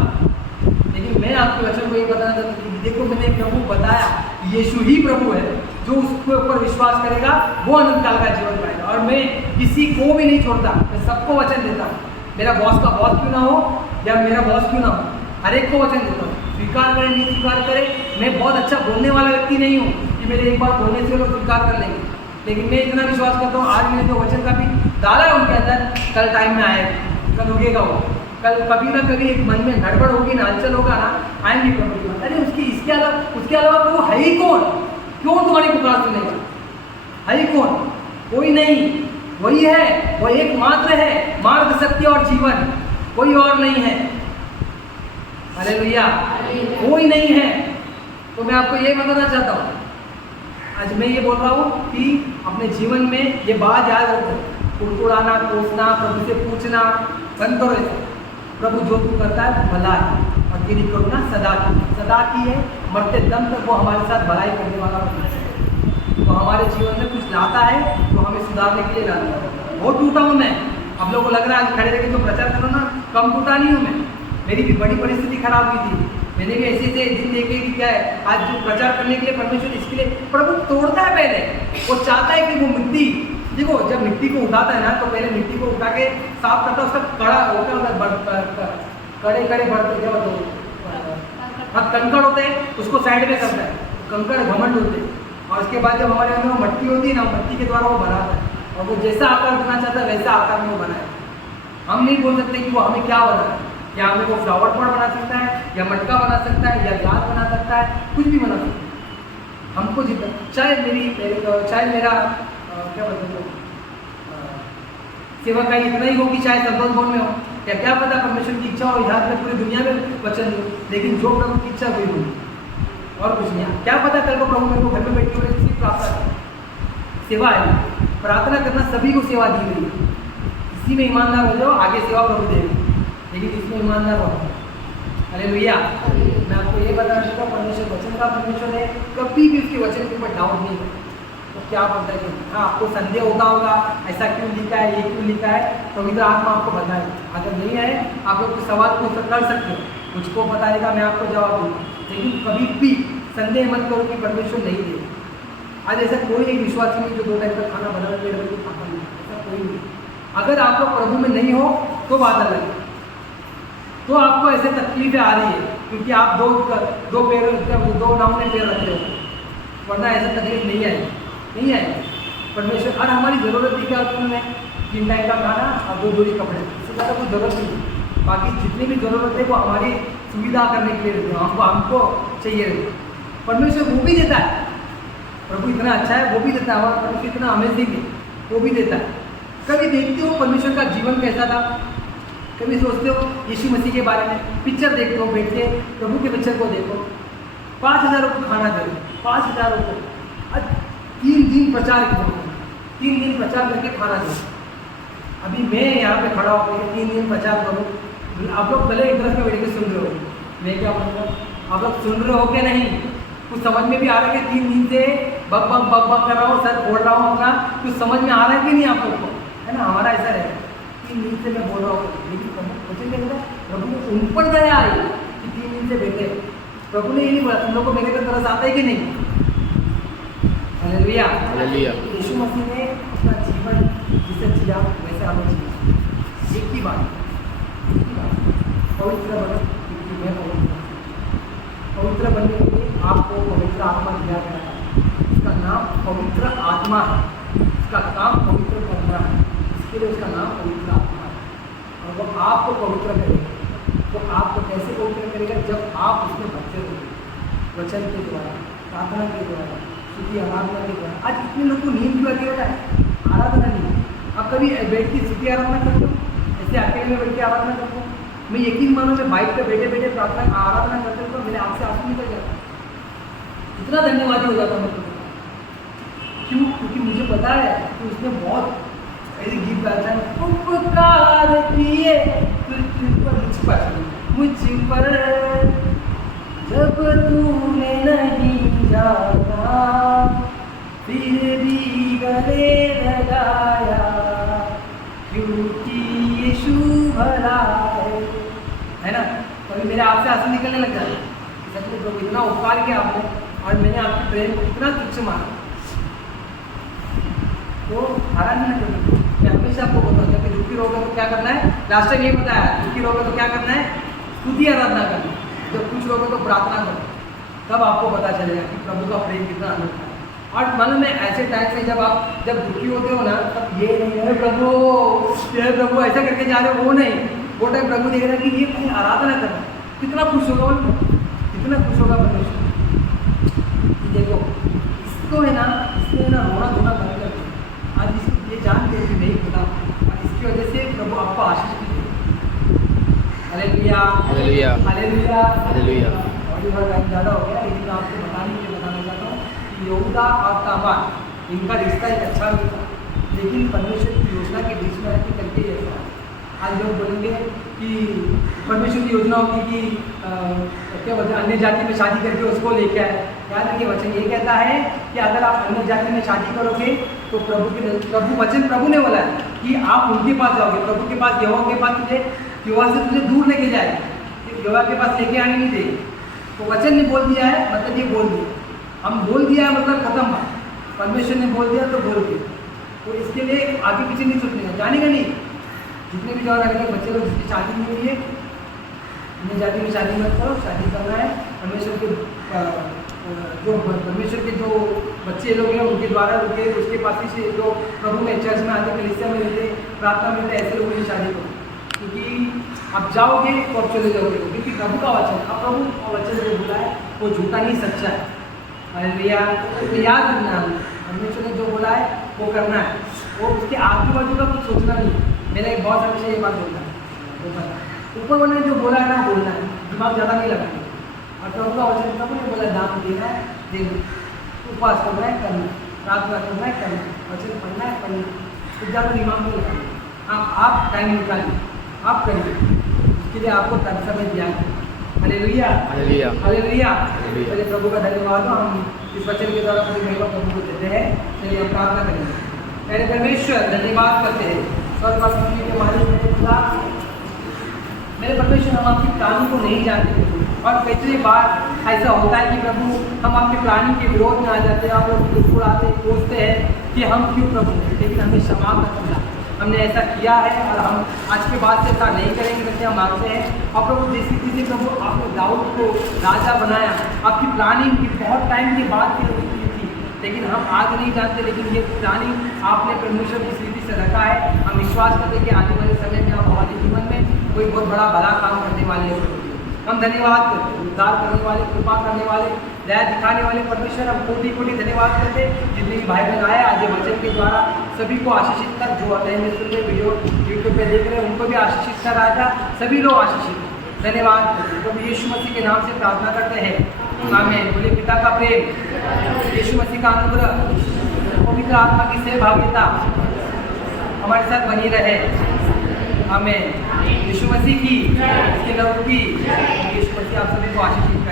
लेकिन मैं आपके वचन को ये बताना चाहता हूँ कि देखो मैंने प्रभु बताया, यीशु ही प्रभु है, जो उसके ऊपर विश्वास करेगा वो अनंत काल का जीवन पाएगा। और मैं किसी को भी नहीं छोड़ता, मैं सबको वचन देता हूँ। मेरा बॉस का बॉस क्यों ना हो या मेरा बॉस क्यों ना हो, हर एक को वचन देता हूँ। स्वीकार करें नहीं स्वीकार करें, मैं बहुत अच्छा बोलने वाला व्यक्ति नहीं हूँ कि मेरे एक बार बोलने से लोग स्वीकार कर लेंगे। लेकिन मैं इतना विश्वास करता हूँ, आज मैंने जो वचन का भी डाला है उनके अंदर, कल टाइम में आएगा, कल उगेगा वो, कल कभी ना कभी एक मन में गड़बड़ होगी ना, हलचल होगा ना, आएंगे प्रभु। अरे उसके अलावा प्रभु है ही कौन, क्यों तुम्हारी पुकार सुनेगा, है ही कौन, कोई नहीं, वही है, वो एकमात्र है, मार्ग सत्य और जीवन, कोई और नहीं है। हालेलुया, कोई नहीं है। तो मैं आपको ये बताना चाहता हूँ, आज मैं ये बोल रहा हूँ कि अपने जीवन में ये बात याद रखो, कुड़कुड़ाना, कोसना, प्रभु से पूछना बंद करो। ऐसे प्रभु जो तू करता है भला है, और तेरी करुणा सदा की है, मरते दम तक वो हमारे साथ भलाई करने वाला है। तो हमारे जीवन में कुछ लाता है तो हमें सुधारने के लिए लाता है। बहुत टूटा हूँ मैं, आप लोगों को लग रहा है आज खड़े रह के जो प्रचार करो ना, कम टूटा नहीं हूँ मैं, मेरी भी बड़ी परिस्थिति खराब हुई थी। मैंने भी ऐसे दिन देखे कि क्या है, आज जो प्रचार करने के लिए परमेश्वर, इसके लिए प्रभु तोड़ता है। पहले वो चाहता है कि वो मिट्टी, देखो जब मिट्टी को उठाता है ना, तो पहले मिट्टी को उठा के साफ करता है, उसका कड़ा होता है, कड़े कड़े बढ़ते क्या होते, कंकड़ होते हैं, उसको साइड में करता है, कंकड़ घमंड होते हैं। और उसके बाद जब हमारे अंदर वो मट्टी होती है ना, मट्टी के द्वारा वो बनाता है, और वो जैसा आकार देना चाहता है वैसा आकार में वो बनाए। हम नहीं बोल सकते कि वो हमें क्या बना है, या हमें वो फ्लावर पॉट बना सकता है, या मटका बना सकता है, या ग्लास बना सकता है, कुछ भी बना सकता है। हमको जितना चाहे मेरा क्या बोलते हैं सेवा का इतना ही हो कि चाहे संतोष भवन में हो, या क्या पता परमेश्वर की इच्छा हो यहाँ में पूरी दुनिया में वचन हो, लेकिन जो प्रभु की इच्छा हुई होगी और कुछ नहीं। क्या पता कल को प्रभु मेरे को घर में बैठे हुए किसी प्राप्त है। सेवा है, प्रार्थना करना सभी को सेवा दी गई है। इसी में ईमानदार हो जाओ, आगे सेवा प्रभु देगी, लेकिन इसमें ईमानदार रहो। हालेलुया। मैं आपको ये बताना चाहता हूँ, परमेश्वर वचन का परमेश्वर है, कभी भी उसके वचन के ऊपर डाउट नहीं करता। तो क्या बोलता है कि हाँ आपको संदेह होता होगा, ऐसा क्यों लिखा है, ये क्यों लिखा है, पवित्र आत्मा आपको बताए। अगर नहीं है आप लोग कुछ सवाल पूछ कर सकते हो, मुझको बताएगा, मैं आपको जवाब दूँगा, लेकिन कभी भी संदेह मत करो कि परमेश्वर नहीं दे। आज ऐसा कोई एक विश्वासी नहीं जो 2 टाइम का खाना बनाने के लिए खाता नहीं, ऐसा कोई नहीं। अगर आप लोग प्रभु में नहीं हो तो बात अलग है, तो आपको ऐसे तकलीफें आ रही है क्योंकि आप दो नाव में पैर रखते हो, वरना ऐसा तकलीफ नहीं है। परमेश्वर और हमारी ज़रूरत ही क्या होती है, 3 टाइम का खाना और 2 जोड़ी कपड़े, इससे ज़्यादा कोई ज़रूरत नहीं। बाकी जितनी भी ज़रूरत है वो हमारी सुविधा करने के लिए रहती है, हमको चाहिए रहती है। परमेश्वर वो भी देता है, प्रभु इतना अच्छा है, वो भी देता है, हमारा परमेश्वर इतना अमेजिंग है, वो भी देता है। कभी देखते हो परमेश्वर का जीवन कैसा था, कभी सोचते हो यीशु मसीह के बारे में, पिक्चर देखते हो, बैठ के प्रभु के पिक्चर को देखो, 5000 को खाना दे, 5000 को 3 दिन प्रचार करो, 3 दिन प्रचार करके खाना दो। अभी मैं यहाँ पे खड़ा होकर 3 दिन प्रचार करूँ, आप लोग पहले एक तरफ में बैठ के सुन रहे हो, मैं क्या बोलूँगा, आप लोग सुन रहे हो क्या नहीं, कुछ समझ में भी आ रहा है कि 3 दिन से बक बक बक बक कर रहा हूँ, सर बोल रहा हूँ अपना, कुछ समझ में आ रहा है कि नहीं आप लोग को, है ना। हमारा ऐसा है कि 3 दिन से मैं बोल रहा हूँ, लेकिन प्रभु के अंदर प्रभु ने उन पर दया आई कि 3 दिन से बैठे। प्रभु ने ये नहीं बोला तुम लोग को मेरे को तरस आता है कि नहीं। हालेलुया। यीशु मसीह ने अपना जीवन जिसे जिया वैसे हमें जिया। एक ही बात पवित्र बनो, क्योंकि मैं पवित्र बनने के लिए आपको पवित्र आत्मा दिया गया है। इसका नाम पवित्र आत्मा है, इसका काम पवित्र करना है, इसके लिए उसका नाम पवित्र आत्मा है। और वो आपको पवित्र करेगा। तो आपको कैसे पवित्र करेगा? जब आप उसमें बच्चे होंगे, वचन के द्वारा, प्रार्थना के द्वारा, स्तुति आराधना के द्वारा। आज इतने लोग को नींद क्यों आती होता है? आराधना नहीं। आप कभी बैठ की स्तुति आराधना करते हो? ऐसे अकेले में बैठ के आराधना करते हो? मैं यकीन मानो, मैं बाइक पे बैठे बैठे प्रार्थना आराधना करते तो मेरे आँख से आंसू निकल जाता, इतना धन्यवादी हो जाता मैं। क्यों? क्योंकि मुझे पता है कि उसने बहुत ऐसे गीत गाया है, उपकार किए मुझ पर जब तूने नहीं जाना, फिर भी गले लगाया, क्योंकि यीशु भला है ना। कभी मेरे आप से आंसू निकलने लग जाते, सच में प्रभु इतना उपकार किया आपने और मैंने आपके प्रेम को इतना तुच्छ माना। तो आराधना करनी। मैं हमेशा आपको बताऊँ, जब दुखी रहोगे तो क्या करना है? लास्ट टाइम ये बताया, दुखी रहोगे तो क्या करना है? स्तुति आराधना करना। जब खुश रहोगे तो प्रार्थना करो, तब आपको पता चलेगा कि प्रभु का प्रेम कितना अनोखा है। और मालूम में ऐसे टाइम से जब दुखी होते हो ना, तब ये नहीं है प्रभु ऐसा करके जा रहे हो, वो नहीं। वो टाइम प्रभु देख रहा है कि ये अपनी आराधना कर रहा है, कितना खुश होगा वो, कितना खुश होगा परमेश्वर। देखो इसको है ना रोना धोना बंद कर दो। आज इसको ये जान के कि नहीं खुदा, और इसकी वजह से प्रभु आपको आशीष भी देगा। Hallelujah hallelujah hallelujah hallelujah. और ये बात ज़्यादा हो गया, लेकिन आपको बताना चाहता हूँ कि यहूदा और तामार इनका रिश्ता एक अच्छा नहीं था, लेकिन परमेश्वर की योजना के बीच में रहकर करके ऐसा। आज लोग बोलेंगे कि परमेश्वर की योजना होगी कि क्या बोलते हैं, अन्य जाति में शादी करके उसको लेके आए। याद रखिए, वचन ये कहता है कि अगर आप अन्य जाति में शादी करोगे तो प्रभु ने बोला है कि आप उनके पास जाओगे, प्रभु के पास, यहोवा के पास, यहोवा से तुझे दूर लेके जाए, यहोवा के पास लेके आने नहीं देगी। तो वचन ने बोल दिया है, मतलब ये बोल दिया, हम बोल दिया है मतलब खत्म बात। परमेश्वर ने बोल दिया तो बोल दिया, तो इसके लिए आगे पीछे नहीं सोचने जानेगा नहीं। जितने भी जवान लगे बच्चे लोग जिसकी शादी नहीं हुई है, अपनी जाति में शादी मत करो, शादी करना है परमेश्वर के जो बच्चे लोग हैं उनके द्वारा रुके, उसके पास ही से जो प्रभु में चर्च में आते, कलीसिया में रहते, प्रार्थना में रहते, ऐसे लोगों की शादी करो। क्योंकि आप जाओगे तो आप चले जाओगे, क्योंकि प्रभु का वचन, अब प्रभु का वचन जो बोला है वो झूठा नहीं, सच्चा है। हालेलुया। तो याद रखना, परमेश्वर ने जो बोला है वो करना है, वो उसके आजू बाजू का कुछ सोचना नहीं। मेरा एक बहुत हमेशा ये बात बोलता है, ऊपर वाले जो बोला है ना बोलना है, दिमाग ज़्यादा नहीं लगाना। और प्रभु का वचन प्रभु ने बोला दान देना है, देना, उपवास करना है, करना, प्रार्थना करना है, करना, वचन पढ़ना है, पढ़ना, कुछ ज़्यादा दिमाग नहीं लगाना। आप टाइम निकालिए, आप करिए, उसके लिए आपको समय दिया है। Hallelujah hallelujah hallelujah. चलिए प्रभु का धन्यवाद हो, हम इस वचन के द्वारा पूरी महिमा प्रभु को देते हैं। चलिए हम प्रार्थना करेंगे। मेरे परमेश्वर धन्यवाद करते हैं, स्वर्गवासी के मालिक मेरे खुदा, मेरे परमेश्वर, हम आपकी प्लानिंग को नहीं जानते और कई बार ऐसा होता है कि प्रभु हम आपके प्लानिंग के विरोध में आ जाते हैं, आप लोग मुस्कुराते पूछते हैं कि हम क्यों प्रभु, लेकिन हमें क्षमा कर दिया, हमने ऐसा किया है और हम आज के बाद से ऐसा नहीं करेंगे करके हम मांगते हैं। और प्रभु जिस रीति से प्रभु आपने दाऊद को राजा बनाया, आपकी प्लानिंग की बहुत टाइम के बाद की थी, लेकिन हम आज नहीं जानते, लेकिन ये प्लानिंग आपने परमेश्वर जिस रीति से रखा है, हम विश्वास करते हैं कि आने वाले समय में आप हमारे जीवन में कोई बहुत बड़ा भला काम करने वाले हैं। हम धन्यवाद करते हैं, उद्धार करने वाले, कृपा करने वाले, दया दिखाने वाले परमेश्वर, हम कोटि कोटि धन्यवाद करते हैं। जितने भी भाई बहन आए आज वचन के द्वारा सभी को आशीषित कर, जो ऑनलाइन में सुन रहे, वीडियो यूट्यूब पे देख रहे हैं, उनको भी आशीषित कर राजा, सभी लोग आशीषित। धन्यवाद करते हैं, प्रभु यीशु मसीह के नाम से प्रार्थना करते हैं, आमीन। बोलिए पिता का प्रेम, यीशु मसीह का अनुग्रह, पवित्र आत्मा की सहभागिता हमारे साथ बनी रहे, आमीन। यीशु मसीह की, उसके लहू की, यीशु मसीह आप सभी को आशीष